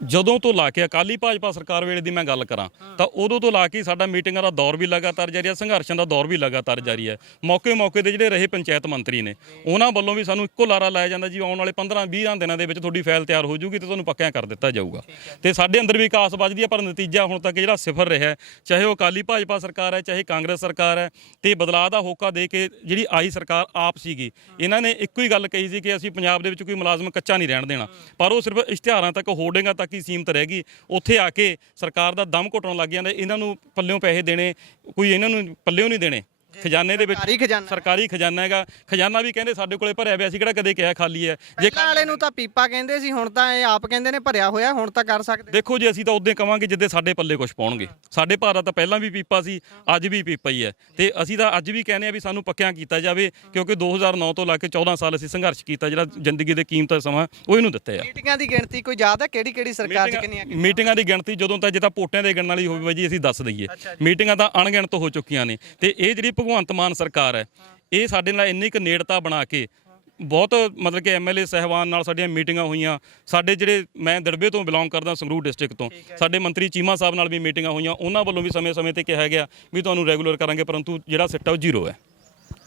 ਜਦੋਂ ਤੋਂ ਲਾ ਕੇ ਅਕਾਲੀ ਭਾਜਪਾ ਸਰਕਾਰ ਵੇਲੇ ਦੀ ਮੈਂ ਗੱਲ ਕਰਾਂ ਤਾਂ ਉਦੋਂ ਤੋਂ ਲਾ ਕੇ ਸਾਡਾ ਮੀਟਿੰਗਾਂ ਦਾ ਦੌਰ ਵੀ ਲਗਾਤਾਰ ਜਾਰੀ ਹੈ ਸੰਘਰਸ਼ਾਂ ਦਾ ਦੌਰ ਵੀ ਲਗਾਤਾਰ ਜਾਰੀ ਹੈ ਮੌਕੇ ਮੌਕੇ ਤੇ ਜਿਹੜੇ ਰਹੇ ਪੰਚਾਇਤ ਮੰਤਰੀ ਨੇ ਉਹਨਾਂ ਵੱਲੋਂ ਵੀ ਸਾਨੂੰ ਇੱਕੋ ਲਾਰਾ ਲਾਇਆ ਜਾਂਦਾ ਜੀ ਆਉਣ ਵਾਲੇ 15 20 ਦਿਨਾਂ ਦੇ ਵਿੱਚ ਤੁਹਾਡੀ ਫਾਈਲ ਤਿਆਰ ਹੋ ਜੂਗੀ ਤੇ ਤੁਹਾਨੂੰ ਪੱਕਿਆਂ ਕਰ ਦਿੱਤਾ ਜਾਊਗਾ। ਤੇ ਸਾਡੇ ਅੰਦਰ ਵੀ ਕਾਸ ਵੱਜਦੀ ਹੈ ਪਰ ਨਤੀਜਾ ਹੁਣ ਤੱਕ ਜਿਹੜਾ ਸਿਫਰ ਰਿਹਾ ਚਾਹੇ ਉਹ ਅਕਾਲੀ ਭਾਜਪਾ ਸਰਕਾਰ ਹੈ ਚਾਹੇ ਕਾਂਗਰਸ ਸਰਕਾਰ ਹੈ ਤੇ ਬਦਲਾਅ ਦਾ ਹੋਕਾ ਦੇ ਕੇ ਜਿਹੜੀ ਆਈ ਸਰਕਾਰ ਆਪ ਸੀਗੀ ਇਹਨਾਂ ਨੇ ਇੱਕੋ ਹੀ ਗੱਲ ਕਹੀ ਸੀ ਕਿ ਅਸੀਂ ਪੰਜਾਬ ਦੇ ਵਿੱਚ ਕੋਈ ਮੁਲਾਜ਼ਮ ਕੱਚਾ ਨਹੀਂ ਰਹਿਣ ਦੇਣਾ ਪਰ ਉਹ ਸਿਰਫ ਇਸ਼ਤਿਹਾਰਾਂ ਤੱਕ ਹੋਰਡਿੰਗਾਂ ਤੱਕ ਹੀ ਸੀਮਤ ਰਹਿ ਗਈ। ਉੱਥੇ ਆ ਕੇ ਸਰਕਾਰ ਦਾ ਦਮ ਘੁੱਟਣ ਲੱਗ ਜਾਂਦਾ ਇਹਨਾਂ ਨੂੰ ਪੱਲਿਓਂ ਪੈਸੇ ਦੇਣੇ, ਕੋਈ ਇਹਨਾਂ ਨੂੰ ਪੱਲਿਓਂ ਨਹੀਂ ਦੇਣੇ। ਖਜ਼ਾਨੇ ਦੇ ਵਿੱਚ ਸਰਕਾਰੀ ਖਜ਼ਾਨਾ। ਸਰਕਾਰੀ ਖਜ਼ਾਨਾ ਹੈਗਾ। ਖਜ਼ਾਨਾ ਵੀ ਕਹਿੰਦੇ ਸਾਡੇ ਕੋਲੇ ਭਰਿਆ ਪਿਆ ਸੀ ਕਿਹੜਾ ਕਦੇ ਕਿਹਾ ਖਾਲੀ ਹੈ? ਜੇ ਪਹਿਲਾਂ ਵਾਲੇ ਨੂੰ ਤਾਂ ਪੀਪਾ ਕਹਿੰਦੇ ਸੀ ਹੁਣ ਤਾਂ ਇਹ ਆਪ ਕਹਿੰਦੇ ਨੇ ਭਰਿਆ ਹੋਇਆ ਹੁਣ ਤਾਂ ਕਰ ਸਕਦੇ ਦੇਖੋ ਜੀ ਅਸੀਂ ਤਾਂ ਉਦੋਂ ਕਵਾਂਗੇ ਜਿੱਦੇ ਸਾਡੇ ਪੱਲੇ ਕੁਝ ਪਾਉਣਗੇ। ਸਾਡੇ ਭਾਰਤ ਤਾਂ ਪਹਿਲਾਂ ਵੀ ਪੀਪਾ ਸੀ ਅੱਜ ਵੀ ਪੀਪਾ ਹੀ ਹੈ। ਤੇ ਅਸੀਂ ਤਾਂ ਅੱਜ ਵੀ ਕਹਿੰਦੇ ਆ ਵੀ ਸਾਨੂੰ ਪੱਕਿਆਂ ਕੀਤਾ ਜਾਵੇ ਕਿਉਂਕਿ 2009 ਤੋਂ ਲਾ ਕੇ 14 ਸਾਲ ਅਸੀਂ ਸੰਘਰਸ਼ ਕੀਤਾ ਜਿਹੜਾ ਜ਼ਿੰਦਗੀ ਦੇ ਕੀਮਤ ਦਾ ਸਮਾਂ ਉਹ ਇਹਨੂੰ ਦਿੱਤੇ ਆ ਮੀਟਿੰਗਾਂ ਦੀ ਗਿਣਤੀ ਕੋਈ ਯਾਦ ਹੈ ਕਿਹੜੀ ਕਿਹੜੀ ਸਰਕਾਰ 'ਚ ਕਿੰਨੀਆਂ ਮੀਟਿੰਗਾਂ ਮੀਟਿੰਗਾਂ ਦੀ ਗਿਣਤੀ ਜਦੋਂ ਤੱਕ ਜੇ ਤਾਂ ਪੋਟਿਆਂ ਦੇ ਗਿਣਨ ਵਾਲੀ ਹੋਵੇ ਜੀ ਅਸੀਂ ਦੱਸ ਦਈਏ। ਮੀਟਿੰਗਾਂ ਤਾਂ ਅਣਗਿਣਤ ਹੋ ਚੁੱਕੀਆਂ ਨੇ। ਤੇ ਇਹ ਜਿਹੜੀ ਭਗਵੰਤ ਮਾਨ ਸਰਕਾਰ ਹੈ। ਇਹ ਸਾਡੇ ਨਾਲ ਇੰਨੀ ਕੁ ਨੇੜਤਾ ਬਣਾ ਕੇ ਬਹੁਤ ਮਤਲਬ ਕਿ ਐਮਐਲਏ ਸਹਿਬਾਨ ਨਾਲ ਸਾਡੀਆਂ ਮੀਟਿੰਗਾਂ ਹੋਈਆਂ। ਸਾਡੇ ਜਿਹੜੇ ਮੈਂ ਦੜਬੇ ਤੋਂ ਬਿਲੋਂਗ ਕਰਦਾ ਸੰਗਰੂਰ ਡਿਸਟ੍ਰਿਕਟ ਤੋਂ ਸਾਡੇ ਮੰਤਰੀ ਚੀਮਾ ਸਾਹਿਬ ਨਾਲ ਵੀ ਮੀਟਿੰਗਾਂ ਹੋਈਆਂ। ਉਹਨਾਂ ਵੱਲੋਂ ਵੀ ਸਮੇਂ-ਸਮੇਂ ਤੇ ਕਿਹਾ ਗਿਆ ਵੀ ਤੁਹਾਨੂੰ ਰੈਗੂਲਰ ਕਰਾਂਗੇ ਪਰੰਤੂ ਜਿਹੜਾ ਸਿੱਟਾ ਉਹ ਜ਼ੀਰੋ ਹੈ।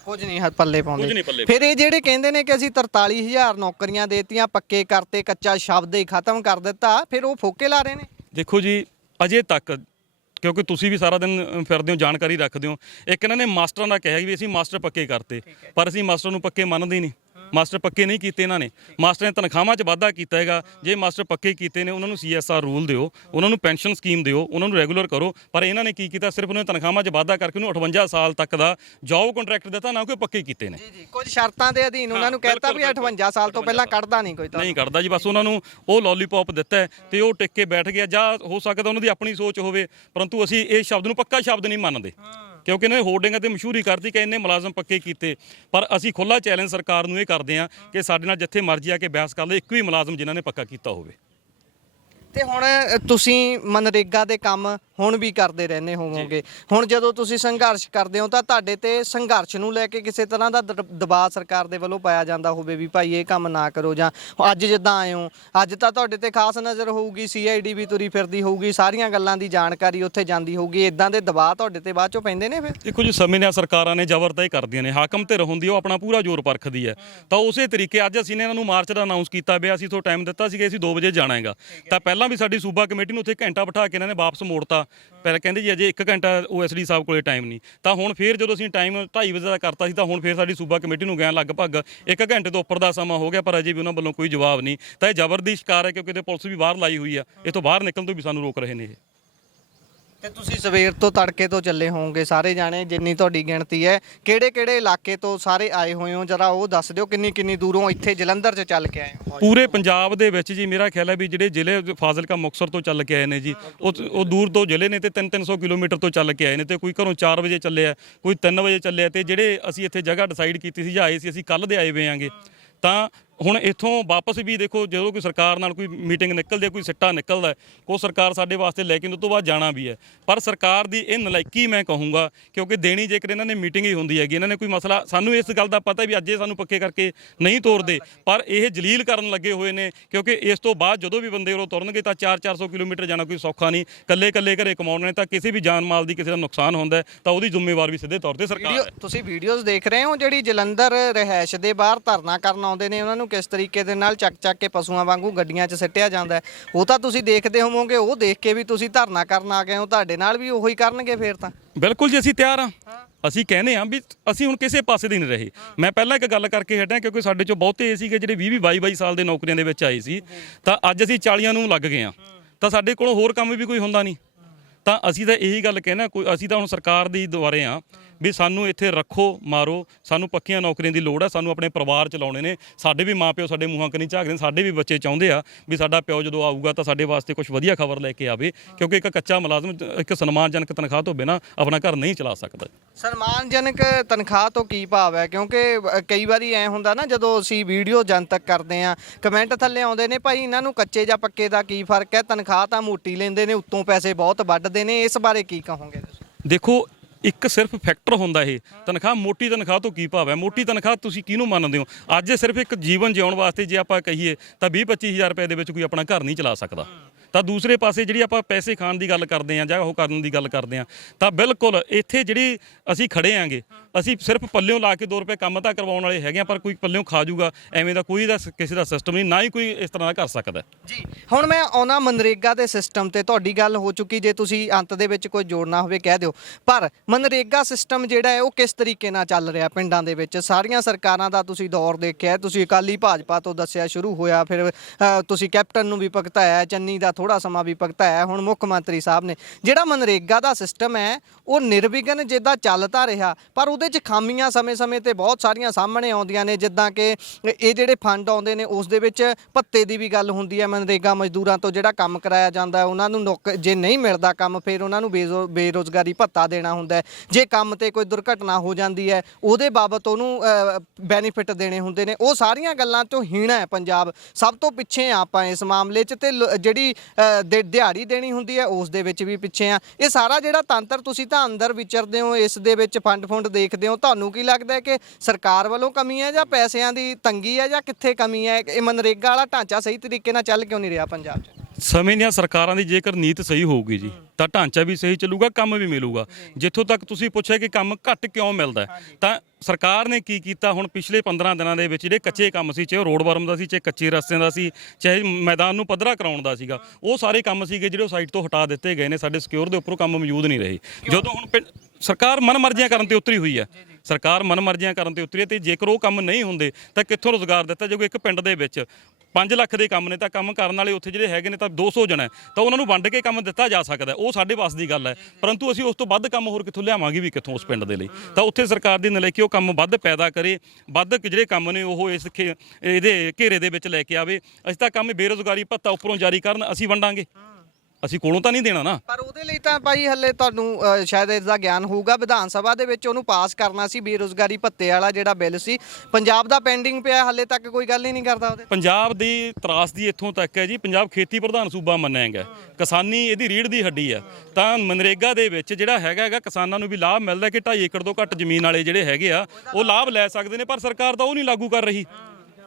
ਕੁਝ ਨਹੀਂ ਹੱਥ ਪੱਲੇ ਪਾਉਂਦੇ। ਫਿਰ ਇਹ ਜਿਹੜੇ ਕਹਿੰਦੇ ਨੇ ਕਿ ਅਸੀਂ 43000 ਨੌਕਰੀਆਂ ਦੇਤੀਆਂ ਪੱਕੇ ਕਰਤੇ ਕੱਚਾ ਸ਼ਬਦ ਹੀ ਖਤਮ ਕਰ ਦਿੱਤਾ ਫਿਰ ਉਹ ਫੋਕੇ ਲਾ ਰਹੇ ਨੇ? ਦੇਖੋ ਜੀ ਅਜੇ ਤੱਕ ਕਿਉਂਕਿ ਤੁਸੀਂ ਵੀ ਸਾਰਾ ਦਿਨ ਫਿਰਦੇ ਹੋ ਜਾਣਕਾਰੀ ਰੱਖਦੇ ਹੋ। ਇੱਕ ਇਹਨਾਂ ਨੇ ਮਾਸਟਰਾਂ ਦਾ ਕਿਹਾ ਵੀ ਅਸੀਂ ਮਾਸਟਰ ਪੱਕੇ ਕਰਤੇ। ਪਰ ਅਸੀਂ ਮਾਸਟਰ ਨੂੰ ਪੱਕੇ ਮੰਨਦੇ ਹੀ ਨਹੀਂ। ਮਾਸਟਰ ਪੱਕੇ ਨਹੀਂ ਕੀਤੇ ਇਹਨਾਂ ਨੇ। ਮਾਸਟਰ ਨੇ ਤਨਖਾਹਾਂ 'ਚ ਵਾਧਾ ਕੀਤਾ ਹੈਗਾ। ਜੇ ਮਾਸਟਰ ਪੱਕੇ ਕੀਤੇ ਨੇ ਉਹਨਾਂ ਨੂੰ ਸੀਐਸਆਰ ਰੂਲ ਦਿਓ ਉਹਨਾਂ ਨੂੰ ਪੈਨਸ਼ਨ ਸਕੀਮ ਦਿਓ ਉਹਨਾਂ ਨੂੰ ਰੈਗੂਲਰ ਕਰੋ। ਪਰ ਇਹਨਾਂ ਨੇ ਕੀ ਕੀਤਾ? ਸਿਰਫ ਉਹਨਾਂ ਨੇ ਤਨਖਾਹਾਂ 'ਚ ਵਾਧਾ ਕਰਕੇ ਉਹਨੂੰ 58 ਸਾਲ ਤੱਕ ਦਾ ਜੌਬ ਕੰਟਰੈਕਟ ਦਿੱਤਾ ਨਾ ਕੋਈ ਪੱਕੇ ਕੀਤੇ ਨੇ। ਜੀ ਜੀ ਕੁਝ ਸ਼ਰਤਾਂ ਦੇ ਅਧੀਨ ਉਹਨਾਂ ਨੂੰ ਕਹਿਤਾ ਵੀ 58 ਸਾਲ ਤੋਂ ਪਹਿਲਾਂ ਕੱਢਦਾ ਨਹੀਂ ਕੋਈ ਤਾਂ। ਨਹੀਂ ਕਰਦਾ ਜੀ ਬਸ ਉਹਨਾਂ ਨੂੰ ਉਹ ਲੋਲੀਪੌਪ ਦਿੱਤਾ ਤੇ ਉਹ ਟਿਕ ਕੇ ਬੈਠ ਗਿਆ। ਜਾਂ ਹੋ ਸਕਦਾ ਉਹਨਾਂ ਦੀ ਆਪਣੀ ਸੋਚ ਹੋਵੇ ਪਰੰਤੂ ਅਸੀਂ ਇਹ ਸ਼ਬਦ ਨੂੰ ਪੱਕਾ ਸ਼ਬਦ ਨਹੀਂ ਮੰਨਦੇ। ਕਿਉਂਕਿ ਇਹਨਾਂ ਨੇ ਹੋਰਡਿੰਗਾਂ ਤੇ ਮਸ਼ਹੂਰੀ ਕਰਤੀ ਕਿ ਇਹਨੇ ਮੁਲਾਜ਼ਮ ਪੱਕੇ ਕੀਤੇ। ਪਰ ਅਸੀਂ ਖੁੱਲਾ ਚੈਲੰਜ ਸਰਕਾਰ ਨੂੰ ਇਹ ਕਰਦੇ ਹਾਂ ਕਿ ਸਾਡੇ ਨਾਲ ਜਿੱਥੇ ਮਰਜ਼ੀ ਆ ਕੇ ਬਹਿਸ ਕਰ ਲਓ, ਇੱਕ ਵੀ ਮੁਲਾਜ਼ਮ ਜਿਨ੍ਹਾਂ ਨੇ ਪੱਕਾ ਕੀਤਾ ਹੋਵੇ। ਤੇ ਹੁਣ ਤੁਸੀਂ ਮਨਰੇਗਾ ਦੇ ਕੰਮ ਹੁਣ ਵੀ ਕਰਦੇ ਰਹਿੰਦੇ ਹੋਵੋਗੇ। ਹੁਣ ਜਦੋਂ ਤੁਸੀਂ ਸੰਘਰਸ਼ ਕਰਦੇ ਹੋ ਤਾਂ ਤੁਹਾਡੇ ਤੇ ਸੰਘਰਸ਼ ਨੂੰ ਲੈ ਕੇ ਕਿਸੇ ਤਰ੍ਹਾਂ ਦਾ ਦਬਾਅ ਸਰਕਾਰ ਦੇ ਵੱਲੋਂ ਪਾਇਆ ਜਾਂਦਾ ਹੋਵੇ ਵੀ ਭਾਈ ਇਹ ਕੰਮ ਨਾ ਕਰੋ ਜਾਂ ਅੱਜ ਜਿੱਦਾਂ ਆਏ ਹੋ ਅੱਜ ਤਾਂ ਤੁਹਾਡੇ ਤੇ ਖਾਸ ਨਜ਼ਰ ਹੋਊਗੀ ਸੀਆਈਡੀ ਵੀ ਤੁਰੀ ਫਿਰਦੀ ਹੋਊਗੀ ਸਾਰੀਆਂ ਗੱਲਾਂ ਦੀ ਜਾਣਕਾਰੀ ਉੱਥੇ ਜਾਂਦੀ ਹੋਊਗੀ ਇਦਾਂ ਦੇ ਦਬਾਅ ਤੁਹਾਡੇ ਤੇ ਬਾਅਦ ਚੋਂ ਪੈਂਦੇ ਨੇ ਫਿਰ? ਦੇਖੋ ਜੀ ਸਮੇਂ ਨਾਲ ਸਰਕਾਰਾਂ ਨੇ ਜ਼ਬਰ ਤੈਅ ਕਰਦੀਆਂ ਨੇ ਹਾਕਮ ਧਿਰ ਹੁੰਦੀ ਉਹ ਆਪਣਾ ਪੂਰਾ ਜ਼ੋਰ ਪਰਖਦੀ ਹੈ। ਤਾਂ ਉਸੇ ਤਰੀਕੇ ਅੱਜ ਅਸੀਂ ਨੇ ਇਹਨਾਂ ਨੂੰ ਮਾਰਚ ਦਾ ਅਨਾਉਂਸ ਕੀਤਾ ਪਿਆ ਅਸੀਂ ਤੋਂ ਟਾਈਮ ਦਿੱਤਾ ਸੀ ਕਿ ਅਸੀਂ 2 ਵਜੇ ਜਾਣਾ ਹੈਗਾ। ਤਾਂ ਪਹਿਲਾਂ ਵੀ ਸਾਡੀ ਸੂਬਾ ਕਮੇਟੀ ਨੂੰ ਉੱਥੇ ਘੰਟਾ ਬਿਠਾ ਕੇ ਇਹਨਾਂ ਨੇ ਵਾਪਸ ਮੋੜਤਾ। ਪਹਿਲਾਂ ਕਹਿੰਦੇ ਜੀ ਅਜੇ 1 ਘੰਟਾ ਓਐਸਡੀ ਸਾਹਿਬ ਕੋਲੇ ਟਾਈਮ ਨਹੀਂ। ਤਾਂ ਹੁਣ ਫੇਰ ਜਦੋਂ ਅਸੀਂ ਟਾਈਮ 2:30 ਵਜੇ ਦਾ ਕਰਤਾ ਸੀ ਤਾਂ ਹੁਣ ਫੇਰ ਸਾਡੀ ਸੂਬਾ ਕਮੇਟੀ ਨੂੰ ਗਿਆ ਲਗਭਗ 1 ਘੰਟੇ ਤੋਂ ਉੱਪਰ ਦਾ ਸਮਾਂ ਹੋ ਗਿਆ, ਪਰ ਅਜੇ ਵੀ ਉਹਨਾਂ ਵੱਲੋਂ ਕੋਈ ਜਵਾਬ ਨਹੀਂ। ਤਾਂ ਇਹ ਜ਼ਬਰ ਦੀ ਸ਼ਿਕਾਰ ਹੈ ਕਿਉਂਕਿ ਤੇ ਪੁਲਿਸ ਵੀ ਬਾਹਰ ਲਾਈ ਹੋਈ ਆ। ਇਹ ਤੋਂ ਬਾਹਰ ਨਿਕਲਣ ਤੋਂ ਵੀ ਸਾਨੂੰ ਰੋਕ ਰਹੇ ਨੇ ਇਹ। ਤੇ ਤੁਸੀਂ ਸਵੇਰ ਤੋਂ ਤੜਕੇ ਤੋਂ ਚੱਲੇ ਹੋਵੋਗੇ, ਸਾਰੇ ਜਾਣੇ, ਜਿੰਨੀ ਤੁਹਾਡੀ ਗਿਣਤੀ ਹੈ। ਕਿਹੜੇ ਕਿਹੜੇ ਇਲਾਕੇ ਤੋਂ ਸਾਰੇ ਆਏ ਹੋਏ ਹੋ? ਜਰਾ ਉਹ ਦੱਸ ਦਿਓ ਕਿੰਨੀ ਕਿੰਨੀ ਦੂਰੋਂ ਇੱਥੇ ਜਲੰਧਰ 'ਚ ਚੱਲ ਕੇ ਆਏ ਹੋ। ਪੂਰੇ ਪੰਜਾਬ ਦੇ ਵਿੱਚ ਜੀ, ਮੇਰਾ ਖਿਆਲ ਹੈ ਵੀ ਜਿਹੜੇ ਜ਼ਿਲ੍ਹੇ ਫਾਜ਼ਿਲਕਾ, ਮੁਕਤਸਰ ਤੋਂ ਚੱਲ ਕੇ ਆਏ ਨੇ ਜੀ, ਉਹ ਉਹ ਦੂਰ ਤੋਂ ਜ਼ਿਲ੍ਹੇ ਨੇ ਤੇ 3-300 ਕਿਲੋਮੀਟਰ ਤੋਂ ਚੱਲ ਕੇ ਆਏ ਨੇ ਤੇ ਕੋਈ ਘਰੋਂ 4 ਵਜੇ ਚੱਲਿਆ ਕੋਈ 3 ਵਜੇ ਚੱਲਿਆ ਤੇ ਜਿਹੜੇ ਅਸੀਂ ਇੱਥੇ ਜਗ੍ਹਾ ਡਿਸਾਈਡ ਕੀਤੀ ਸੀ ਜਾਂ ਆਏ ਸੀ, ਅਸੀਂ ਕੱਲ ਦੇ ਆਏ ਵੇ ਆਂਗੇ। ਤਾਂ ਹੁਣ ਇੱਥੋਂ ਵਾਪਸ ਵੀ ਦੇਖੋ, ਜਦੋਂ ਕੋਈ ਸਰਕਾਰ ਨਾਲ ਕੋਈ ਮੀਟਿੰਗ ਨਿਕਲਦੀ ਕੋਈ ਸਿੱਟਾ ਨਿਕਲਦਾ ਕੋ ਸਰਕਾਰ ਸਾਡੇ ਵਾਸਤੇ ਲੈ ਕੇ ਉਹ ਤੋਂ ਬਾਅਦ ਜਾਣਾ ਵੀ ਹੈ। ਪਰ ਸਰਕਾਰ ਦੀ ਇਹ ਨਲਾਇਕੀ ਮੈਂ ਕਹੂੰਗਾ, ਕਿਉਂਕਿ ਦੇਣੀ ਜੇਕਰ ਇਹਨਾਂ ਨੇ ਮੀਟਿੰਗ ਹੀ ਹੁੰਦੀ ਹੈਗੀ, ਇਹਨਾਂ ਨੇ ਕੋਈ ਮਸਲਾ, ਸਾਨੂੰ ਇਸ ਗੱਲ ਦਾ ਪਤਾ ਵੀ ਅੱਜੇ ਸਾਨੂੰ ਪੱਕੇ ਕਰਕੇ ਨਹੀਂ ਤੋਰਦੇ, ਪਰ ਇਹ ਜਲੀਲ ਕਰਨ ਲੱਗੇ ਹੋਏ ਨੇ, ਕਿਉਂਕਿ ਇਸ ਤੋਂ ਬਾਅਦ ਜਦੋਂ ਵੀ ਬੰਦੇ ਉਹ ਤੁਰਨਗੇ ਤਾਂ 4-400 ਕਿਲੋਮੀਟਰ ਜਾਣਾ ਕੋਈ ਸੌਖਾ ਨਹੀਂ। ਕੱਲੇ-ਕੱਲੇ ਘਰੇ ਕਮਾਉਣੇ ਤਾਂ ਕਿਸੇ ਵੀ ਜਾਨ ਮਾਲ ਦੀ ਕਿਸੇ ਦਾ ਨੁਕਸਾਨ ਹੁੰਦਾ ਤਾਂ ਉਹਦੀ ਜ਼ਿੰਮੇਵਾਰ ਵੀ ਸਿੱਧੇ ਤੌਰ ਤੇ ਸਰਕਾਰ ਤੁਸੀਂ ਵੀਡੀਓਜ਼ ਦੇਖ ਰਹੇ ਹੋ ਜਿਹੜੀ ਜਲੰਧਰ ਰਹਿائش ਦੇ ਬਾਹਰ ਧਰਨਾ ਕਰਨ ਆਉਂਦੇ ਨੇ, ਉਹਨਾਂ ਨੂੰ ਕਿਸ ਤਰੀਕੇ ਦੇ ਨਾਲ ਚੱਕ ਚੱਕ ਕੇ ਪਸ਼ੂਆਂ ਵਾਂਗੂ ਗੱਡੀਆਂ 'ਚ ਸਿੱਟਿਆ ਜਾਂਦਾ ਹੈ। ਉਹ ਤਾਂ ਤੁਸੀਂ ਦੇਖਦੇ ਹੋਵੋਗੇ ਉਹ ਦੇਖ ਕੇ ਵੀ ਤੁਸੀਂ ਧਰਨਾ ਕਰਨ ਆ ਗਏ ਹੋ ਤੁਹਾਡੇ ਨਾਲ ਵੀ ਉਹੀ ਕਰਨਗੇ ਫੇਰ ਤਾਂ। ਬਿਲਕੁਲ ਜੀ ਅਸੀਂ ਤਿਆਰ ਹਾਂ। ਅਸੀਂ ਕਹਿੰਦੇ ਹਾਂ ਵੀ ਅਸੀਂ ਹੁਣ ਕਿਸੇ ਪਾਸੇ ਦੇ ਨਹੀਂ ਰਹੇ। ਮੈਂ ਪਹਿਲਾਂ ਇੱਕ ਗੱਲ ਕਰਕੇ ਹਟਿਆ ਕਿਉਂਕਿ ਸਾਡੇ ਚੋਂ ਬਹੁਤੇ ਸੀਗੇ ਜਿਹੜੇ 20 22 22 ਸਾਲ ਦੇ ਨੌਕਰੀਆਂ ਦੇ ਵਿੱਚ ਆਏ ਸੀ। ਤਾਂ ਅੱਜ ਅਸੀਂ 40 ਨੂੰ ਲੱਗ ਗਏ ਹਾਂ। ਤਾਂ ਸਾਡੇ ਕੋਲ ਹੋਰ ਕੰਮ ਵੀ ਕੋਈ ਹੁੰਦਾ ਨਹੀਂ। ਤਾਂ ਅਸੀਂ ਤਾਂ ਇਹੀ ਗੱਲ ਕਹਿਣਾ ਕੋਈ ਅਸੀਂ ਤਾਂ ਹੁਣ ਸਰਕਾਰ ਦੀ ਦੁਆਰੇ ਆ ਵੀ ਸਾਨੂੰ ਇੱਥੇ ਰੱਖੋ ਮਾਰੋ। ਸਾਨੂੰ ਪੱਕੀਆਂ ਨੌਕਰੀਆਂ ਦੀ ਲੋੜ ਹੈ ਸਾਨੂੰ ਆਪਣੇ ਪਰਿਵਾਰ ਚਲਾਉਣੇ ਨੇ। ਸਾਡੇ ਵੀ ਮਾਪਿਓ ਸਾਡੇ ਮੂੰਹਾਂ ਕਨੀ ਝਾਕਦੇ ਨੇ। ਸਾਡੇ ਵੀ ਬੱਚੇ ਚਾਹੁੰਦੇ ਆ ਵੀ ਸਾਡਾ ਪਿਓ ਜਦੋਂ ਆਊਗਾ ਤਾਂ ਸਾਡੇ ਵਾਸਤੇ ਕੁਝ ਵਧੀਆ ਖਬਰ ਲੈ ਕੇ ਆਵੇ। ਕਿਉਂਕਿ ਇੱਕ ਕੱਚਾ ਮੁਲਾਜ਼ਮ ਇੱਕ ਸਨਮਾਨਜਨਕ ਤਨਖਾਹ ਤੋਂ ਬਿਨਾ ਆਪਣਾ ਘਰ ਨਹੀਂ ਚਲਾ ਸਕਦਾ। ਸਨਮਾਨਜਨਕ ਤਨਖਾਹ ਤੋਂ ਕੀ ਭਾਵ ਹੈ? ਕਿਉਂਕਿ ਕਈ ਵਾਰੀ ਐ ਹੁੰਦਾ ਨਾ ਜਦੋਂ ਅਸੀਂ ਵੀਡੀਓ ਜਨਤਕ ਕਰਦੇ ਆ ਕਮੈਂਟ ਥੱਲੇ ਆਉਂਦੇ ਨੇ ਭਾਈ ਇਹਨਾਂ ਨੂੰ ਕੱਚੇ ਜਾਂ ਪੱਕੇ ਦਾ ਕੀ ਫ਼ਰਕ ਹੈ? ਤਨਖਾਹ ਤਾਂ ਮੋਟੀ ਲੈਂਦੇ ਨੇ ਉੱਤੋਂ ਪੈਸੇ ਬਹੁਤ ਵੱਢਦੇ ਨੇ। ਇਸ ਬਾਰੇ ਕੀ ਕਹੋਗੇ ਤੁਸੀਂ? ਦੇਖੋ ਇੱਕ ਸਿਰਫ ਫੈਕਟਰ ਹੁੰਦਾ ਇਹ। ਤਨਖਾਹ ਮੋਟੀ ਤਨਖਾਹ ਤੋਂ ਕੀ ਭਾਵ ਹੈ? ਮੋਟੀ ਤਨਖਾਹ ਤੁਸੀਂ ਕਿਹਨੂੰ ਮੰਨਦੇ ਹੋ? ਅੱਜ ਸਿਰਫ ਇੱਕ ਜੀਵਨ ਜਿਉਣ ਵਾਸਤੇ ਜੇ ਆਪਾਂ ਕਹੀਏ ਤਾਂ 20 25000 ਰੁਪਏ ਦੇ ਵਿੱਚ ਕੋਈ ਆਪਣਾ ਘਰ ਨਹੀਂ ਚਲਾ ਸਕਦਾ। ਤਾਂ ਦੂਸਰੇ ਪਾਸੇ ਜਿਹੜੀ ਆਪਾਂ ਪੈਸੇ ਖਾਣ ਦੀ ਗੱਲ ਕਰਦੇ ਆ ਜਾਂ ਉਹ ਕਰਨ ਦੀ ਗੱਲ ਕਰਦੇ ਆ ਤਾਂ ਬਿਲਕੁਲ ਇੱਥੇ ਜਿਹੜੀ ਅਸੀਂ ਖੜੇ ਆਂਗੇ ਅਸੀਂ ਸਿਰਫ ਪੱਲਿਓਂ ਲਾ ਕੇ 2 ਰੁਪਏ ਕੰਮ ਤਾਂ ਕਰਵਾਉਣ ਵਾਲੇ ਹੈਗੇ ਆ, ਪਰ ਕੋਈ ਪੱਲਿਓਂ ਖਾ ਜੂਗਾ ਐਵੇਂ ਦਾ ਕੋਈ ਦਾ ਕਿਸੇ ਦਾ ਸਿਸਟਮ ਨਹੀਂ, ਨਾ ਹੀ ਕੋਈ ਇਸ ਤਰ੍ਹਾਂ ਦਾ ਕਰ ਸਕਦਾ। ਜੀ, ਹੁਣ ਮੈਂ ਆਉਣਾ ਮਨਰੇਗਾ ਦੇ ਸਿਸਟਮ ਤੇ, ਤੁਹਾਡੀ ਗੱਲ ਹੋ ਚੁੱਕੀ, ਜੇ ਤੁਸੀਂ ਅੰਤ ਦੇ ਵਿੱਚ ਕੋਈ ਜੋੜਨਾ ਹੋਵੇ ਕਹਿ ਦਿਓ। ਪਰ ਮਨਰੇਗਾ ਸਿਸਟਮ ਜਿਹੜਾ ਹੈ, ਉਹ ਕਿਸ ਤਰੀਕੇ ਨਾਲ ਚੱਲ ਰਿਹਾ ਪਿੰਡਾਂ ਦੇ ਵਿੱਚ? ਸਾਰੀਆਂ ਸਰਕਾਰਾਂ ਦਾ ਤੁਸੀਂ ਦੌਰ ਦੇਖਿਆ, ਤੁਸੀਂ ਅਕਾਲੀ ਭਾਜਪਾ ਤੋਂ ਦੱਸਿਆ ਸ਼ੁਰੂ ਹੋਇਆ, ਫਿਰ ਤੁਸੀਂ ਕੈਪਟਨ ਨੂੰ ਵੀ ਭਗਤਾਇਆ, ਚੰਨੀ ਦਾ ਥੋੜਾ ਸਮਾਂ ਵੀ ਭਗਤਾ ਹੈ। ਹੁਣ ਮੁੱਖ ਮੰਤਰੀ ਸਾਹਿਬ ਨੇ ਜਿਹੜਾ ਮਨਰੇਗਾ ਦਾ ਸਿਸਟਮ ਹੈ, ਉਹ ਨਿਰਵਿਘਨ ਜਿੱਦਾਂ ਚੱਲਦਾ ਰਿਹਾ, ਪਰ ਉਹਦੇ 'ਚ ਖਾਮੀਆਂ ਸਮੇਂ-ਸਮੇਂ ਤੇ ਬਹੁਤ ਸਾਰੀਆਂ ਸਾਹਮਣੇ ਆਉਂਦੀਆਂ ਨੇ, ਜਿੱਦਾਂ ਕਿ ਇਹ ਜਿਹੜੇ ਫੰਡ ਆਉਂਦੇ ਨੇ, ਉਸ ਦੇ ਵਿੱਚ ਭੱਤੇ ਦੀ ਵੀ ਗੱਲ ਹੁੰਦੀ ਹੈ। ਮਨਰੇਗਾ ਮਜ਼ਦੂਰਾਂ ਤੋਂ ਜਿਹੜਾ ਕੰਮ ਕਰਾਇਆ ਜਾਂਦਾ ਉਹਨਾਂ ਨੂੰ ਨੌਕ, ਜੇ ਨਹੀਂ ਮਿਲਦਾ ਕੰਮ, ਫਿਰ ਉਹਨਾਂ ਨੂੰ ਬੇਜ਼ੋ- ਬੇਰੁਜ਼ਗਾਰੀ ਭੱਤਾ ਦੇਣਾ ਹੁੰਦਾ ਹੈ। ਜੇ ਕੰਮ ਤੇ ਕੋਈ ਦੁਰਘਟਨਾ ਹੋ ਜਾਂਦੀ ਹੈ, ਉਹਦੇ ਬਾਬਤ ਉਹਨੂੰ ਬੈਨੀਫਿਟ ਦੇਣੇ ਹੁੰਦੇ ਨੇ। ਉਹ ਸਾਰੀਆਂ ਗੱਲਾਂ ਤੋਂ ਹੀਣਾ ਹੈ ਪੰਜਾਬ। ਸਭ ਤੋਂ ਪਿੱਛੇ ਆ ਆਪਾਂ ਇਸ ਮਾਮਲੇ 'ਚ ਤੇ ਲ- ਜਿਹੜੀ ਦੇ ਦਿਹਾੜੀ ਦੇਣੀ ਹੁੰਦੀ ਹੈ, ਉਸ ਦੇ ਵਿੱਚ ਵੀ ਪਿੱਛੇ ਆ। ਇਹ ਸਾਰਾ ਜਿਹੜਾ ਤੰਤਰ ਤੁਸੀਂ ਤਾਂ ਅੰਦਰ ਵਿਚਰਦੇ ਹੋ, ਇਸ ਦੇ ਵਿੱਚ ਫੰਡ ਫੁੰਡ ਦੇਖਦੇ ਹੋ, ਤੁਹਾਨੂੰ ਕੀ ਲੱਗਦਾ ਹੈ ਕਿ ਸਰਕਾਰ ਵੱਲੋਂ ਕਮੀ ਹੈ ਜਾਂ ਪੈਸਿਆਂ ਦੀ ਤੰਗੀ ਹੈ ਜਾਂ ਕਿੱਥੇ ਕਮੀ ਹੈ? ਇਹ ਮਨਰੇਗਾ ਵਾਲਾ ਢਾਂਚਾ ਸਹੀ ਤਰੀਕੇ ਨਾਲ ਚੱਲ ਕਿਉਂ ਨਹੀਂ ਰਿਹਾ ਪੰਜਾਬ 'ਚ? ਸਮੇਂ ਦੀਆਂ ਸਰਕਾਰਾਂ ਦੀ ਜੇਕਰ ਨੀਤ ਸਹੀ ਹੋਊਗੀ ਜੀ ਤਾਂ ਢਾਂਚਾ ਵੀ ਸਹੀ ਚੱਲੂਗਾ ਕੰਮ ਵੀ ਮਿਲੂਗਾ। ਜਿੱਥੋਂ ਤੱਕ ਤੁਸੀਂ ਪੁੱਛਿਆ ਕਿ ਕੰਮ ਘੱਟ ਕਿਉਂ ਮਿਲਦਾ ਹੈ, ਤਾਂ ਸਰਕਾਰ ਨੇ ਕੀ ਕੀਤਾ ਹੁਣ ਪਿਛਲੇ 15 ਦਿਨਾਂ ਦੇ ਵਿੱਚ ਜਿਹੜੇ ਕੱਚੇ ਕੰਮ ਸੀ ਚਾਹੇ ਰੋਡ ਵਰਮ ਦਾ ਸੀ ਚਾਹੇ ਕੱਚੇ ਰਸਤਿਆਂ ਦਾ ਸੀ ਚਾਹੇ ਮੈਦਾਨ ਨੂੰ ਪੱਧਰਾ ਕਰਾਉਣ ਦਾ ਸੀਗਾ ਉਹ ਸਾਰੇ ਕੰਮ ਸੀਗੇ ਜਿਹੜੇ ਉਹ ਸਾਈਟ ਤੋਂ ਹਟਾ ਦਿੱਤੇ ਗਏ ਨੇ ਸਾਡੇ ਸਿਕਿਉਰ ਦੇ ਉੱਪਰੋਂ ਕੰਮ ਮੌਜੂਦ ਨਹੀਂ ਰਹੇ। ਜਦੋਂ ਹੁਣ ਪਿੰਡ- ਸਰਕਾਰ ਮਨਮਰਜ਼ੀਆਂ ਕਰਨ ਤੇ ਉਤਰੀ ਹੋਈ ਹੈ ਸਰਕਾਰ ਮਨਮਰਜ਼ੀਆਂ ਕਰਨ ਤੇ ਉਤਰੀ ਹੈ ਤੇ ਜੇਕਰ ਉਹ ਕੰਮ ਨਹੀਂ ਹੁੰਦੇ ਤਾਂ ਕਿੱਥੋਂ ਰੋਜ਼ਗਾਰ ਦਿੱਤਾ ਜਾਊਗਾ ਇੱਕ ਪਿੰਡ ਦੇ ਵਿੱਚ? 5 ਲੱਖ ਦੇ ਕੰਮ ਨੇ ਤਾਂ ਕੰਮ ਕਰਨ ਵਾਲੇ ਉੱਥੇ ਜਿਹੜੇ ਹੈਗੇ ਨੇ ਤਾਂ 200 ਜਣਾ ਹੈ, ਤਾਂ ਉਹਨਾਂ ਨੂੰ ਵੰਡ ਕੇ ਕੰਮ ਦਿੱਤਾ ਜਾ ਸਕਦਾ ਉਹ ਸਾਡੇ ਵਾਸ ਦੀ ਗੱਲ ਹੈ। ਪਰੰਤੂ ਅਸੀਂ ਉਸ ਤੋਂ ਵੱਧ ਕੰਮ ਹੋਰ ਕਿੱਥੋਂ ਲਿਆਵਾਂਗੇ ਵੀ ਕਿੱਥੋਂ ਉਸ ਪਿੰਡ ਦੇ ਲਈ? ਤਾਂ ਉੱਥੇ ਸਰਕਾਰ ਦੀ ਨਲਾਇਕੀ ਉਹ ਕੰਮ ਵੱਧ ਪੈਦਾ ਕਰੇ ਵੱਧ ਜਿਹੜੇ ਕੰਮ ਨੇ ਉਹ ਇਸ ਖੇ- ਇਹਦੇ ਘੇਰੇ ਦੇ ਵਿੱਚ ਲੈ ਕੇ ਆਵੇ। ਅਸੀਂ ਤਾਂ ਕੰਮ ਬੇਰੋਜ਼ਗਾਰੀ ਭੱਤਾ ਉੱਪਰੋਂ ਜਾਰੀ ਕਰਨ ਅਸੀਂ ਵੰਡਾਂਗੇ। ਅਸੀਂ ਕੋਲੋਂ ਤਾਂ ਨਹੀਂ ਦੇਣਾ ਨਾ। ਪਰ ਉਹਦੇ ਲਈ ਤਾਂ ਭਾਈ ਹੱਲੇ ਤੁਹਾਨੂੰ ਅ, ਸ਼ਾਇਦ ਇਸ ਦਾ ਗਿਆਨ ਹੋਊਗਾ। ਵਿਧਾਨ ਸਭਾ ਦੇ ਵਿੱਚ ਉਹਨੂੰ ਪਾਸ ਕਰਨਾ ਸੀ ਬੇਰੋਜ਼ਗਾਰੀ ਭੱਤੇ ਵਾਲਾ ਜਿਹੜਾ ਬਿੱਲ ਸੀ। ਪੰਜਾਬ ਦਾ ਪੈਂਡਿੰਗ ਪਿਆ ਹੱਲੇ ਤੱਕ ਕੋਈ ਗੱਲ ਹੀ ਨਹੀਂ ਕਰਦਾ ਉਹਦੇ। ਪੰਜਾਬ ਦੀ ਤਰਾਸਦੀ ਇੱਥੋਂ ਤੱਕ ਹੈ ਜੀ ਪੰਜਾਬ ਖੇਤੀ ਪ੍ਰਧਾਨ ਸੂਬਾ ਮੰਨਿਆ ਗਿਆ ਕਿਸਾਨੀ ਇਹਦੀ ਰੀੜ ਦੀ ਹੱਡੀ ਹੈ। ਤਾਂ ਮਨਰੇਗਾ ਦੇ ਵਿੱਚ ਜਿਹੜਾ ਹੈਗਾ ਹੈਗਾ ਕਿਸਾਨਾਂ ਨੂੰ ਵੀ ਲਾਭ ਮਿਲਦਾ ਕਿ 2.5 ਏਕੜ ਤੋਂ ਘੱਟ ਜ਼ਮੀਨ ਵਾਲੇ ਜਿਹੜੇ ਹੈਗੇ ਆ ਉਹ ਲਾਭ ਲੈ ਸਕਦੇ ਨੇ ਪਰ ਸਰਕਾਰ ਤਾਂ ਉਹ ਨਹੀਂ ਲਾਗੂ ਕਰ ਰਹੀ।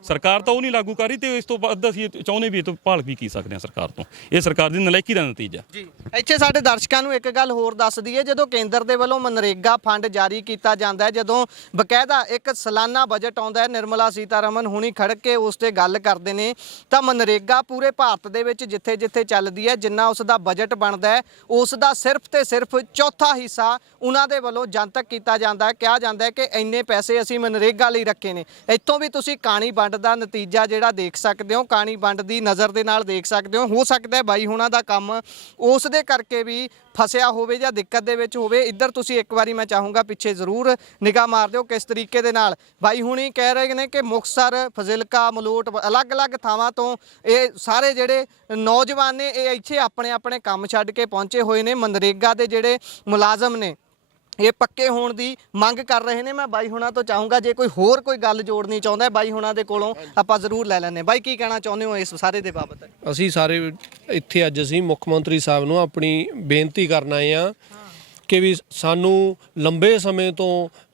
ਸਰਕਾਰ ਤਾਂ ਉਹ ਨਹੀਂ ਲਾਗੂ ਕਰ ਰਹੀ ਤੇ ਇਸ ਤੋਂ ਬਾਅਦ ਅਸੀਂ ਚਾਹੁੰਦੇ ਵੀ ਇਹ ਤੋਂ ਭਾਲ ਵੀ ਕੀ ਸਕਦੇ ਹਾਂ ਸਰਕਾਰ ਤੋਂ। ਇਹ ਸਰਕਾਰ ਦੀ ਨਲਾਇਕੀ ਦਾ ਨਤੀਜਾ। ਜੀ, ਇੱਥੇ ਸਾਡੇ ਦਰਸ਼ਕਾਂ ਨੂੰ ਇੱਕ ਗੱਲ ਹੋਰ ਦੱਸ ਦਈਏ, ਜਦੋਂ ਕੇਂਦਰ ਦੇ ਵੱਲੋਂ ਮਨਰੇਗਾ ਫੰਡ ਜਾਰੀ ਕੀਤਾ ਜਾਂਦਾ ਹੈ, ਜਦੋਂ ਬਕਾਇਦਾ ਇੱਕ ਸਾਲਾਨਾ ਬਜਟ ਆਉਂਦਾ ਹੈ, ਨਿਰਮਲਾ ਸੀਤਾਰਮਨ ਹੁਣੀ ਖੜਕ ਕੇ ਉਸ ਤੇ ਗੱਲ ਕਰਦੇ ਨੇ, ਤਾਂ ਮਨਰੇਗਾ ਪੂਰੇ ਭਾਰਤ ਦੇ ਵਿੱਚ ਜਿੱਥੇ-ਜਿੱਥੇ ਚੱਲਦੀ ਹੈ, ਜਿੰਨਾ ਉਸ ਦਾ ਬਜਟ ਬਣਦਾ ਹੈ ਉਸ ਦਾ ਸਿਰਫ ਤੇ ਸਿਰਫ ਚੌਥਾ ਹਿੱਸਾ ਉਹਨਾਂ ਦੇ ਵੱਲੋਂ ਜਨਤਕ ਕੀਤਾ ਜਾਂਦਾ ਹੈ। ਕਿਹਾ ਜਾਂਦਾ ਹੈ ਕਿ ਇੰਨੇ ਪੈਸੇ ਅਸੀਂ ਮਨਰੇਗਾ ਲਈ ਰੱਖੇ ਨੇ। ਇੱਥੋਂ ਵੀ ਤੁਸੀਂ ਕਹਾਣੀ ਵੰਡ ਦਾ ਨਤੀਜਾ ਜਿਹੜਾ ਦੇਖ ਸਕਦੇ ਹੋ, ਕਾਣੀ ਵੰਡ ਦੀ ਨਜ਼ਰ ਦੇ ਨਾਲ ਦੇਖ ਸਕਦੇ ਹੋ। ਹੋ ਸਕਦਾ ਹੈ ਬਾਈ ਹੁਣਾਂ ਦਾ ਕੰਮ ਉਸ ਦੇ ਕਰਕੇ ਵੀ ਫਸਿਆ ਹੋਵੇ ਜਾਂ ਦਿੱਕਤ ਦੇ ਵਿੱਚ ਹੋਵੇ। ਇੱਧਰ ਤੁਸੀਂ ਇੱਕ ਵਾਰੀ ਮੈਂ ਚਾਹੂੰਗਾ ਪਿੱਛੇ ਜ਼ਰੂਰ ਨਿਗਾਹ ਮਾਰ ਦਿਓ ਕਿਸ ਤਰੀਕੇ ਦੇ ਨਾਲ। ਬਾਈ ਹੁਣੀ ਕਹਿ ਰਹੇ ਨੇ ਕਿ ਮੁਕਸਰ ਫਜ਼ਿਲਕਾ, ਮਲੋਟ ਅਲੱਗ-ਅਲੱਗ ਥਾਵਾਂ ਤੋਂ ਇਹ ਸਾਰੇ ਜਿਹੜੇ ਨੌਜਵਾਨ ਨੇ, ਇਹ ਇੱਥੇ ਆਪਣੇ ਆਪਣੇ ਕੰਮ ਛੱਡ ਕੇ ਪਹੁੰਚੇ ਹੋਏ ਨੇ। ਮਨਰੇਗਾ ਦੇ ਜਿਹੜੇ ਮੁਲਾਜ਼ਮ ਨੇ ਇਹ ਪੱਕੇ ਹੋਣ ਦੀ ਮੰਗ ਕਰ ਰਹੇ ਨੇ। ਮੈਂ ਬਾਈ ਹੁਣਾਂ ਤੋਂ ਚਾਹੂੰਗਾ ਜੇ ਕੋਈ ਹੋਰ ਕੋਈ ਗੱਲ ਜੋੜਨੀ ਚਾਹੁੰਦਾ ਹੈ, ਬਾਈ ਹੁਣਾਂ ਦੇ ਕੋਲੋਂ ਆਪਾਂ ਜ਼ਰੂਰ ਲੈ ਲੈਣੇ ਬਾਈ ਕੀ ਕਹਿਣਾ ਚਾਹੁੰਦੇ ਹੋ ਇਸ ਸਾਰੇ ਦੇ ਬਾਬਤ? ਅਸੀਂ ਸਾਰੇ ਇੱਥੇ ਅੱਜ ਅਸੀਂ ਮੁੱਖ ਮੰਤਰੀ ਸਾਹਿਬ ਨੂੰ ਆਪਣੀ ਬੇਨਤੀ ਕਰਨ ਆਏ ਆ ਕਿ ਵੀ ਸਾਨੂੰ ਲੰਬੇ ਸਮੇਂ ਤੋਂ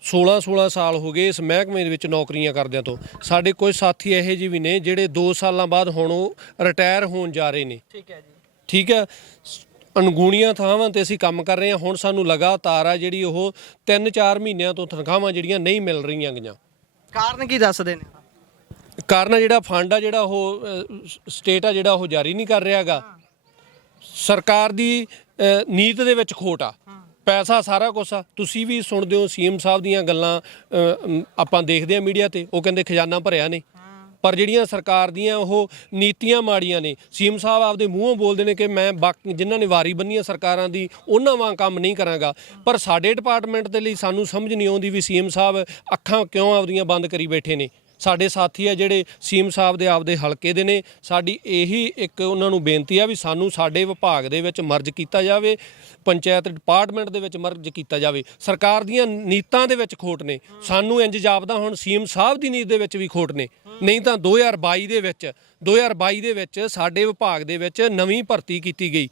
16 16 ਸਾਲ ਹੋ ਗਏ ਇਸ ਮਹਿਕਮੇ ਦੇ ਵਿੱਚ ਨੌਕਰੀਆਂ ਕਰਦਿਆਂ ਤੋਂ। ਸਾਡੇ ਕੁਝ ਸਾਥੀ ਇਹੋ ਜਿਹੇ ਵੀ ਨੇ ਜਿਹੜੇ 2 ਸਾਲਾਂ ਬਾਅਦ ਹੁਣ ਉਹ ਰਿਟਾਇਰ ਹੋਣ ਜਾ ਰਹੇ ਨੇ। ਠੀਕ ਹੈ ਜੀ। ਠੀਕ ਹੈ? ਅਣਗੁਣੀਆਂ ਥਾਵਾਂ ਤੇ ਅਸੀਂ ਕੰਮ ਕਰ ਰਹੇ ਹਾਂ। ਹੁਣ ਸਾਨੂੰ ਲਗਾਤਾਰ ਆ ਜਿਹੜੀ ਉਹ 3-4 ਮਹੀਨਿਆਂ ਤੋਂ ਤਨਖਾਹਾਂ ਜਿਹੜੀਆਂ ਨਹੀਂ ਮਿਲ ਰਹੀਆਂ ਗੀਆਂ ਕਾਰਨ ਕੀ ਦੱਸਦੇ ਨੇ? ਕਾਰਨ ਜਿਹੜਾ ਫੰਡ ਆ ਜਿਹੜਾ ਉਹ ਸਟੇਟ ਆ ਜਿਹੜਾ ਉਹ ਜਾਰੀ ਨਹੀਂ ਕਰ ਰਿਹਾਗਾ। ਸਰਕਾਰ ਦੀ ਨੀਤ ਦੇ ਵਿੱਚ ਖੋਟ ਆ। ਪੈਸਾ ਸਾਰਾ ਕੁਛ ਆ। ਤੁਸੀਂ ਵੀ ਸੁਣਦੇ ਹੋ ਸੀਐਮ ਸਾਹਿਬ ਦੀਆਂ ਗੱਲਾਂ ਆਪਾਂ ਦੇਖਦੇ ਆ ਮੀਡੀਆ ਤੇ। ਉਹ ਕਹਿੰਦੇ ਖਜ਼ਾਨਾ ਭਰਿਆ ਨੇ ਪਰ ਜਿਹੜੀਆਂ ਸਰਕਾਰ ਦੀਆਂ ਉਹ ਨੀਤੀਆਂ ਮਾੜੀਆਂ ਨੇ। ਸੀਐਮ ਸਾਹਿਬ ਆਪਦੇ ਮੂੰਹੋਂ ਬੋਲਦੇ ਨੇ ਕਿ ਮੈਂ ਬਾਕੀ ਜਿਨ੍ਹਾਂ ਨੇ ਵਾਰੀ ਬੰਨੀਆਂ ਸਰਕਾਰਾਂ ਦੀ, ਉਹਨਾਂ ਵਾਂ ਕੰਮ ਨਹੀਂ ਕਰਾਂਗਾ। ਪਰ ਸਾਡੇ ਡਿਪਾਰਟਮੈਂਟ ਦੇ ਲਈ ਸਾਨੂੰ ਸਮਝ ਨਹੀਂ ਆਉਂਦੀ ਵੀ ਸੀਐਮ ਸਾਹਿਬ ਅੱਖਾਂ ਕਿਉਂ ਆਪਦੀਆਂ ਬੰਦ ਕਰੀ ਬੈਠੇ ਨੇ। ਸਾਡੇ ਸਾਥੀ ਆ ਜਿਹੜੇ ਸੀਐਮ ਸਾਹਿਬ ਦੇ ਆਪਦੇ ਹਲਕੇ ਦੇ ਨੇ ਸਾਡੀ ਇਹੀ ਇੱਕ ਉਹਨਾਂ ਨੂੰ ਬੇਨਤੀ ਆ ਵੀ ਸਾਨੂੰ ਸਾਡੇ ਵਿਭਾਗ ਦੇ ਵਿੱਚ ਮਰਜ ਕੀਤਾ ਜਾਵੇ ਪੰਚਾਇਤ ਡਿਪਾਰਟਮੈਂਟ ਦੇ ਵਿੱਚ ਮਰਜ ਕੀਤਾ ਜਾਵੇ। ਸਰਕਾਰ ਦੀਆਂ ਨੀਤਾਂ ਦੇ ਵਿੱਚ ਖੋਟ ਨੇ। ਸਾਨੂੰ ਇੰਜ ਜਾਪਦਾ ਹੁਣ ਸੀਐਮ ਸਾਹਿਬ ਦੀ ਨੀਤ ਦੇ ਵਿੱਚ ਵੀ ਖੋਟ ਨੇ। ਨਹੀਂ ਤਾਂ 2022 ਦੇ ਵਿੱਚ 2022 ਦੇ ਵਿੱਚ ਸਾਡੇ ਵਿਭਾਗ ਦੇ ਵਿੱਚ ਨਵੀਂ ਭਰਤੀ ਕੀਤੀ ਗਈ।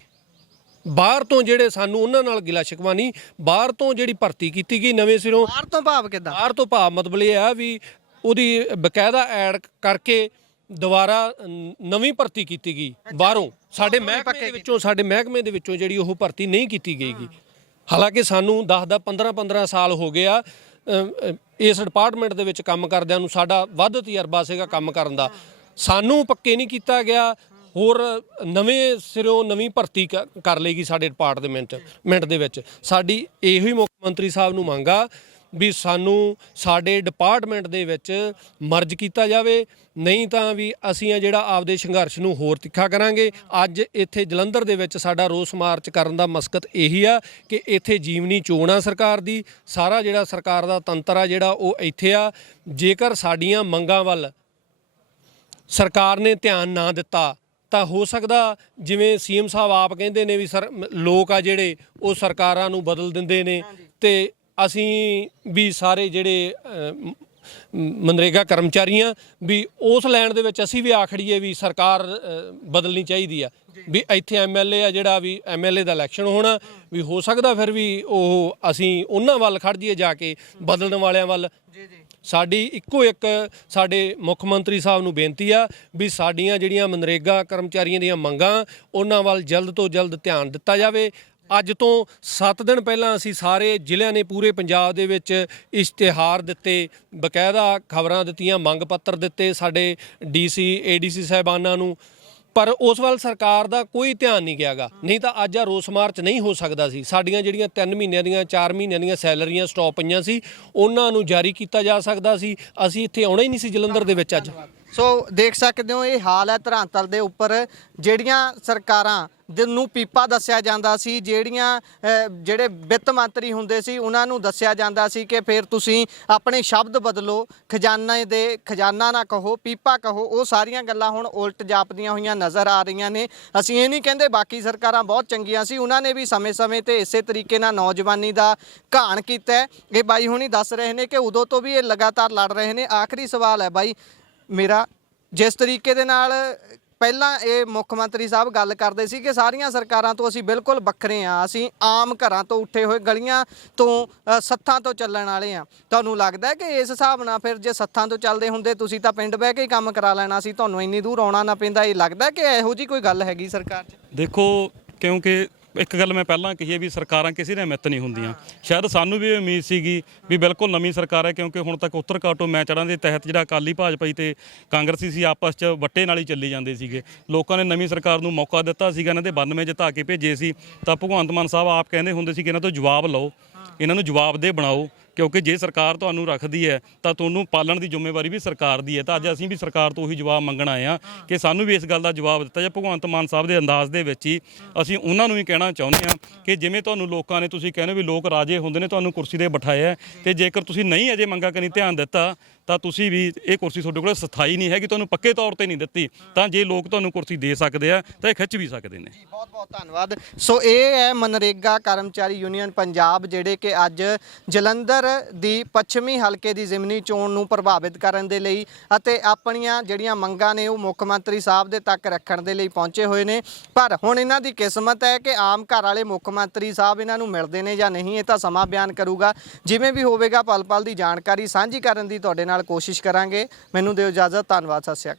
ਬਾਹਰ ਤੋਂ ਜਿਹੜੇ ਸਾਨੂੰ ਉਹਨਾਂ ਨਾਲ ਗਿਲਾ ਸ਼ਿਕਵਾ ਨਹੀਂ ਬਾਹਰ ਤੋਂ ਜਿਹੜੀ ਭਰਤੀ ਕੀਤੀ ਗਈ ਨਵੇਂ ਸਿਰੋਂ ਬਾਹਰ ਤੋਂ ਭਾਵ ਕਿਦਾਂ? ਬਾਹਰ ਤੋਂ ਭਾਵ ਮਤਲਬ ਇਹ ਆ ਵੀ ਉਹਦੀ ਬਕਾਇਦਾ ਐਡ ਕਰਕੇ ਦੁਬਾਰਾ ਨਵੀਂ ਭਰਤੀ ਕੀਤੀ ਗਈ ਬਾਹਰੋਂ। ਸਾਡੇ ਮਹਿਕਮੇ ਦੇ ਵਿੱਚੋਂ ਸਾਡੇ ਮਹਿਕਮੇ ਦੇ ਵਿੱਚੋਂ ਜਿਹੜੀ ਉਹ ਭਰਤੀ ਨਹੀਂ ਕੀਤੀ ਗਈਗੀ ਹਾਲਾਂਕਿ ਸਾਨੂੰ 10 10 15 15 ਸਾਲ ਹੋ ਗਏ ਆ ਇਸ ਡਿਪਾਰਟਮੈਂਟ ਦੇ ਵਿੱਚ ਕੰਮ ਕਰਦਿਆਂ ਨੂੰ ਸਾਡਾ ਵੱਧ ਤਜਰਬਾ ਸੀਗਾ ਕੰਮ ਕਰਨ ਦਾ। ਸਾਨੂੰ ਪੱਕੇ ਨਹੀਂ ਕੀਤਾ ਗਿਆ ਹੋਰ ਨਵੇਂ ਸਿਰੋਂ ਨਵੀਂ ਭਰਤੀ ਕਰ ਲੇਗੀ ਸਾਡੇ ਡਿਪਾਰਟਮੈਂਟ ਮਿੰਟ ਦੇ ਵਿੱਚ। ਸਾਡੀ ਇਹੋ ਹੀ ਮੁੱਖ ਮੰਤਰੀ ਸਾਹਿਬ ਨੂੰ ਮੰਗਾ ਵੀ ਸਾਨੂੰ ਸਾਡੇ ਡਿਪਾਰਟਮੈਂਟ ਦੇ ਵਿੱਚ ਮਰਜ ਕੀਤਾ ਜਾਵੇ। ਨਹੀਂ ਤਾਂ ਵੀ ਅਸੀਂ ਆ ਜਿਹੜਾ ਆਪਦੇ ਸੰਘਰਸ਼ ਨੂੰ ਹੋਰ ਤਿੱਖਾ ਕਰਾਂਗੇ। ਅੱਜ ਇੱਥੇ ਜਲੰਧਰ ਦੇ ਵਿੱਚ ਸਾਡਾ ਰੋਸ ਮਾਰਚ ਕਰਨ ਦਾ ਮਕਸਦ ਇਹੀ ਆ ਕਿ ਇੱਥੇ ਜੀਵਨੀ ਚੋਣ ਆ ਸਰਕਾਰ ਦੀ। ਸਾਰਾ ਜਿਹੜਾ ਸਰਕਾਰ ਦਾ ਤੰਤਰ ਆ ਜਿਹੜਾ ਉਹ ਇੱਥੇ ਆ। ਜੇਕਰ ਸਾਡੀਆਂ ਮੰਗਾਂ ਵੱਲ ਸਰਕਾਰ ਨੇ ਧਿਆਨ ਨਾ ਦਿੱਤਾ ਤਾਂ ਹੋ ਸਕਦਾ ਜਿਵੇਂ ਸੀਐਮ ਸਾਹਿਬ ਆਪ ਕਹਿੰਦੇ ਨੇ ਵੀ ਸਰ ਲੋਕ ਆ ਜਿਹੜੇ ਉਹ ਸਰਕਾਰਾਂ ਨੂੰ ਬਦਲ ਦਿੰਦੇ ਨੇ ਤੇ ਅਸੀਂ ਵੀ ਸਾਰੇ ਜਿਹੜੇ ਅ, ਮ- ਮਨਰੇਗਾ ਕਰਮਚਾਰੀਆਂ ਵੀ ਉਸ ਲਾਈਨ ਦੇ ਵਿੱਚ ਅਸੀਂ ਵੀ ਆਖੜੀਏ ਵੀ ਸਰਕਾਰ ਅ, ਬਦਲਣੀ ਚਾਹੀਦੀ ਆ। ਵੀ ਇੱਥੇ ਐਮਐਲਏ ਆ ਜਿਹੜਾ ਵੀ ਐਮਐਲਏ ਦਾ ਇਲੈਕਸ਼ਨ ਹੋਣਾ ਵੀ ਹੋ ਸਕਦਾ ਫਿਰ ਵੀ ਉਹ ਅਸੀਂ ਉਹਨਾਂ ਵੱਲ ਖੜ ਜਾਈਏ ਜਾ ਕੇ ਬਦਲਣ ਵਾਲਿਆਂ ਵੱਲ। ਜੀ ਜੀ। ਸਾਡੀ ਇੱਕੋ ਇੱਕ ਸਾਡੇ ਮੁੱਖ ਮੰਤਰੀ ਸਾਹਿਬ ਨੂੰ ਬੇਨਤੀ ਆ ਵੀ ਸਾਡੀਆਂ ਜਿਹੜੀਆਂ ਮਨਰੇਗਾ ਕਰਮਚਾਰੀਆਂ ਦੀਆਂ ਮੰਗਾਂ ਉਹਨਾਂ ਵੱਲ ਜਲਦ ਤੋਂ ਜਲਦ ਧਿਆਨ ਦਿੱਤਾ ਜਾਵੇ। ਅੱਜ ਤੋਂ 7 ਦਿਨ ਪਹਿਲਾਂ ਅਸੀਂ ਸਾਰੇ ਜ਼ਿਲ੍ਹਿਆਂ ਨੇ ਪੂਰੇ ਪੰਜਾਬ ਦੇ ਵਿੱਚ ਇਸ਼ਤਿਹਾਰ ਦਿੱਤੇ, ਬਕਾਇਦਾ ਖਬਰਾਂ ਦਿੱਤੀਆਂ, ਮੰਗ ਪੱਤਰ ਦਿੱਤੇ ਸਾਡੇ ਡੀਸੀ, ਏਡੀਸੀ ਸਾਹਿਬਾਨਾਂ ਨੂੰ। ਪਰ ਉਸ ਵੱਲ ਸਰਕਾਰ ਦਾ ਕੋਈ ਧਿਆਨ ਨਹੀਂ ਗਿਆਗਾ। ਨਹੀਂ ਤਾਂ ਅੱਜ ਆ ਰੋਸ ਮਾਰਚ ਨਹੀਂ ਹੋ ਸਕਦਾ ਸੀ। ਸਾਡੀਆਂ ਜਿਹੜੀਆਂ 3 ਮਹੀਨਿਆਂ ਦੀਆਂ 4 ਮਹੀਨਿਆਂ ਦੀਆਂ ਸੈਲਰੀਆਂ ਸਟਾਪ ਪਈਆਂ ਸੀ, ਉਹਨਾਂ ਨੂੰ ਜਾਰੀ ਕੀਤਾ ਜਾ ਸਕਦਾ ਸੀ। ਅਸੀਂ ਇੱਥੇ ਆਉਣਾ ਹੀ ਨਹੀਂ ਸੀ ਜਲੰਧਰ ਦੇ ਵਿੱਚ ਅੱਜ। ਸੋ ਦੇਖ ਸਕਦੇ ਹੋ, ਇਹ ਹਾਲ ਹੈ ਧਰਾਂਤਲ ਦੇ ਉੱਪਰ। ਜਿਹੜੀਆਂ ਸਰਕਾਰਾਂ ਨੂੰ ਪੀਪਾ ਦੱਸਿਆ ਜਾਂਦਾ ਸੀ, ਜਿਹੜੀਆਂ ਜਿਹੜੇ ਵਿੱਤ ਮੰਤਰੀ ਹੁੰਦੇ ਸੀ, ਉਹਨਾਂ ਨੂੰ ਦੱਸਿਆ ਜਾਂਦਾ ਸੀ ਕਿ ਫਿਰ ਤੁਸੀਂ ਆਪਣੇ ਸ਼ਬਦ ਬਦਲੋ, ਖਜ਼ਾਨੇ ਦੇ, ਖਜ਼ਾਨਾ ਨਾ ਕਹੋ, ਪੀਪਾ ਕਹੋ, ਉਹ ਸਾਰੀਆਂ ਗੱਲਾਂ ਹੁਣ ਉਲਟ ਜਾਪਦੀਆਂ ਹੋਈਆਂ ਨਜ਼ਰ ਆ ਰਹੀਆਂ ਨੇ। ਅਸੀਂ ਇਹ ਨਹੀਂ ਕਹਿੰਦੇ ਬਾਕੀ ਸਰਕਾਰਾਂ ਬਹੁਤ ਚੰਗੀਆਂ ਸੀ, ਉਹਨਾਂ ਨੇ ਵੀ ਸਮੇਂ-ਸਮੇਂ ਤੇ ਇਸੇ ਤਰੀਕੇ ਨਾਲ ਨੌਜਵਾਨੀ ਦਾ ਘਾਣ ਕੀਤਾ ਇਹ ਬਾਈ ਹੁਣੀ ਦੱਸ ਰਹੇ ਨੇ ਕਿ ਉਦੋਂ ਤੋਂ ਵੀ ਇਹ ਲਗਾਤਾਰ ਲੜ ਰਹੇ ਨੇ। ਆਖਰੀ ਸਵਾਲ ਹੈ ਬਾਈ, ਮੇਰਾ, ਜਿਸ ਤਰੀਕੇ ਦੇ ਨਾਲ ਪਹਿਲਾਂ ਇਹ ਮੁੱਖ ਮੰਤਰੀ ਸਾਹਿਬ ਗੱਲ ਕਰਦੇ ਸੀ ਕਿ ਸਾਰੀਆਂ ਸਰਕਾਰਾਂ ਤੋਂ ਅਸੀਂ ਬਿਲਕੁਲ ਵੱਖਰੇ ਆ ਅਸੀਂ ਆਮ ਘਰਾਂ ਤੋਂ ਉੱਠੇ ਹੋਏ ਗਲੀਆਂ ਤੋਂ ਸੱਥਾਂ ਤੋਂ ਚੱਲਣ ਵਾਲੇ ਆ ਤੁਹਾਨੂੰ ਲੱਗਦਾ ਕਿ ਇਸ ਹਿਸਾਬ ਨਾਲ ਫਿਰ ਜੇ ਸੱਥਾਂ ਤੋਂ ਚੱਲਦੇ ਹੁੰਦੇ, ਤੁਸੀਂ ਤਾਂ ਪਿੰਡ ਬਹਿ ਕੇ ਹੀ ਕੰਮ ਕਰਾ ਲੈਣਾ ਸੀ, ਤੁਹਾਨੂੰ ਇੰਨੀ ਦੂਰ ਆਉਣਾ ਨਾ ਪੈਂਦਾ। ਇਹ ਲੱਗਦਾ ਕਿ ਇਹੋ ਜੀ ਕੋਈ ਗੱਲ ਹੈਗੀ ਸਰਕਾਰ 'ਚ? ਦੇਖੋ, ਕਿਉਂਕਿ ਇੱਕ ਗੱਲ ਮੈਂ ਪਹਿਲਾਂ ਕਹੀ ਹੈ ਵੀ ਸਰਕਾਰਾਂ ਕਿਸੇ ਦੇ ਮਿੱਤ ਨਹੀਂ ਹੁੰਦੀਆਂ। ਸ਼ਾਇਦ ਸਾਨੂੰ ਵੀ ਇਹ ਉਮੀਦ ਸੀਗੀ ਵੀ ਬਿਲਕੁਲ ਨਵੀਂ ਸਰਕਾਰ ਹੈ ਕਿਉਂਕਿ ਹੁਣ ਤੱਕ ਉੱਤਰ ਕਾਟੋ ਮੈਚੜਾਂ ਦੇ ਤਹਿਤ ਜਿਹੜਾ ਅਕਾਲੀ ਭਾਜਪਾ ਤੇ ਕਾਂਗਰਸੀ ਸੀ ਆਪਸ 'ਚ ਵੱਟੇ ਨਾਲ ਹੀ ਚੱਲੀ ਜਾਂਦੇ ਸੀਗੇ। ਲੋਕਾਂ ਨੇ ਨਵੀਂ ਸਰਕਾਰ ਨੂੰ ਮੌਕਾ ਦਿੱਤਾ ਸੀਗਾ, ਇਹਨਾਂ ਦੇ 92 ਜਿਤਾ ਕੇ ਭੇਜੇ ਸੀ। ਤਾਂ ਭਗਵੰਤ ਮਾਨ ਸਾਹਿਬ ਆਪ ਕਹਿੰਦੇ ਹੁੰਦੇ ਸੀ ਕਿ ਇਹਨਾਂ ਤੋਂ ਜਵਾਬ ਲਓ, ਇਹਨਾਂ ਨੂੰ ਜਵਾਬ ਦੇ ਬਣਾਓ। ਕਿਉਂਕਿ ਜੇ ਸਰਕਾਰ ਤੁਹਾਨੂੰ ਰੱਖਦੀ ਹੈ ਤਾਂ ਤੁਹਾਨੂੰ ਪਾਲਣ ਦੀ ਜ਼ਿੰਮੇਵਾਰੀ ਵੀ ਸਰਕਾਰ ਦੀ ਹੈ। ਤਾਂ ਅੱਜ ਅਸੀਂ ਵੀ ਸਰਕਾਰ ਤੋਂ ਉਹੀ ਜਵਾਬ ਮੰਗਣ ਆਏ ਆ ਕਿ ਸਾਨੂੰ ਵੀ ਇਸ ਗੱਲ ਦਾ ਜਵਾਬ ਦਿੱਤਾ ਜਾਏ ਭਗਵੰਤ ਮਾਨ ਸਾਹਿਬ ਦੇ ਅੰਦਾਜ਼ ਦੇ ਵਿੱਚ ਹੀ ਅਸੀਂ ਉਹਨਾਂ ਨੂੰ ਵੀ ਕਹਿਣਾ ਚਾਹੁੰਦੇ ਆ ਕਿ ਜਿਵੇਂ ਤੁਹਾਨੂੰ ਲੋਕਾਂ ਨੇ ਤੁਸੀਂ ਕਹਿੰਦੇ ਵੀ ਲੋਕ ਰਾਜੇ ਹੁੰਦੇ ਨੇ ਤੁਹਾਨੂੰ ਕੁਰਸੀ ਤੇ ਬਿਠਾਇਆ ਹੈ, ਤੇ ਜੇਕਰ ਤੁਸੀਂ ਨਹੀਂ ਅਜੇ ਮੰਗਾ ਕਨੀ ਧਿਆਨ ਦਿੱਤਾ ਤਾਂ ਤੁਸੀਂ ਵੀ ਇਹ ਕੁਰਸੀ ਤੁਹਾਡੇ ਕੋਲ ਸਥਾਈ ਨਹੀਂ ਹੈਗੀ, ਤੁਹਾਨੂੰ ਪੱਕੇ ਤੌਰ ਤੇ ਨਹੀਂ ਦਿੱਤੀ। ਤਾਂ ਜੇ ਲੋਕ ਤੁਹਾਨੂੰ ਕੁਰਸੀ ਦੇ ਸਕਦੇ ਆ, ਤਾਂ ਇਹ ਖਿੱਚ ਵੀ ਸਕਦੇ ਨੇ। ਜੀ, ਬਹੁਤ ਬਹੁਤ ਧੰਨਵਾਦ। ਸੋ ਇਹ ਹੈ ਮਨਰੇਗਾ ਕਰਮਚਾਰੀ ਯੂਨੀਅਨ ਪੰਜਾਬ, ਜਿਹੜੇ ਕਿ ਅੱਜ ਜਲੰਧਰ ਦੀ ਪੱਛਮੀ ਹਲਕੇ ਦੀ ਜ਼ਿਮਨੀ ਚੋਣ ਨੂੰ ਪ੍ਰਭਾਵਿਤ ਕਰਨ ਦੇ ਲਈ ਅਤੇ ਆਪਣੀਆਂ ਜਿਹੜੀਆਂ ਮੰਗਾਂ ਨੇ, ਉਹ ਮੁੱਖ ਮੰਤਰੀ ਸਾਹਿਬ ਦੇ ਤੱਕ ਰੱਖਣ ਦੇ ਲਈ ਪਹੁੰਚੇ ਹੋਏ ਨੇ। ਪਰ ਹੁਣ ਇਹਨਾਂ ਦੀ ਕਿਸਮਤ ਹੈ ਕਿ ਆਮ ਘਰ ਵਾਲੇ ਮੁੱਖ ਮੰਤਰੀ ਸਾਹਿਬ ਇਹਨਾਂ ਨੂੰ ਮਿਲਦੇ ਨੇ ਜਾਂ ਨਹੀਂ, ਇਹ ਤਾਂ ਸਮਾਂ ਬਿਆਨ ਕਰੂਗਾ। ਜਿਵੇਂ ਵੀ ਹੋਵੇਗਾ ਪਲ ਪਲ ਦੀ ਜਾਣਕਾਰੀ ਸਾਂਝੀ ਕਰਨ ਦੀ ਤੁਹਾਡੇ ਨਾਲ ਕੋਸ਼ਿਸ਼ ਕਰਾਂਗੇ। ਮੈਨੂੰ ਦਿਓ ਇਜਾਜ਼ਤ। ਧੰਨਵਾਦ। ਸਤਿ ਸ਼੍ਰੀ ਅਕਾਲ।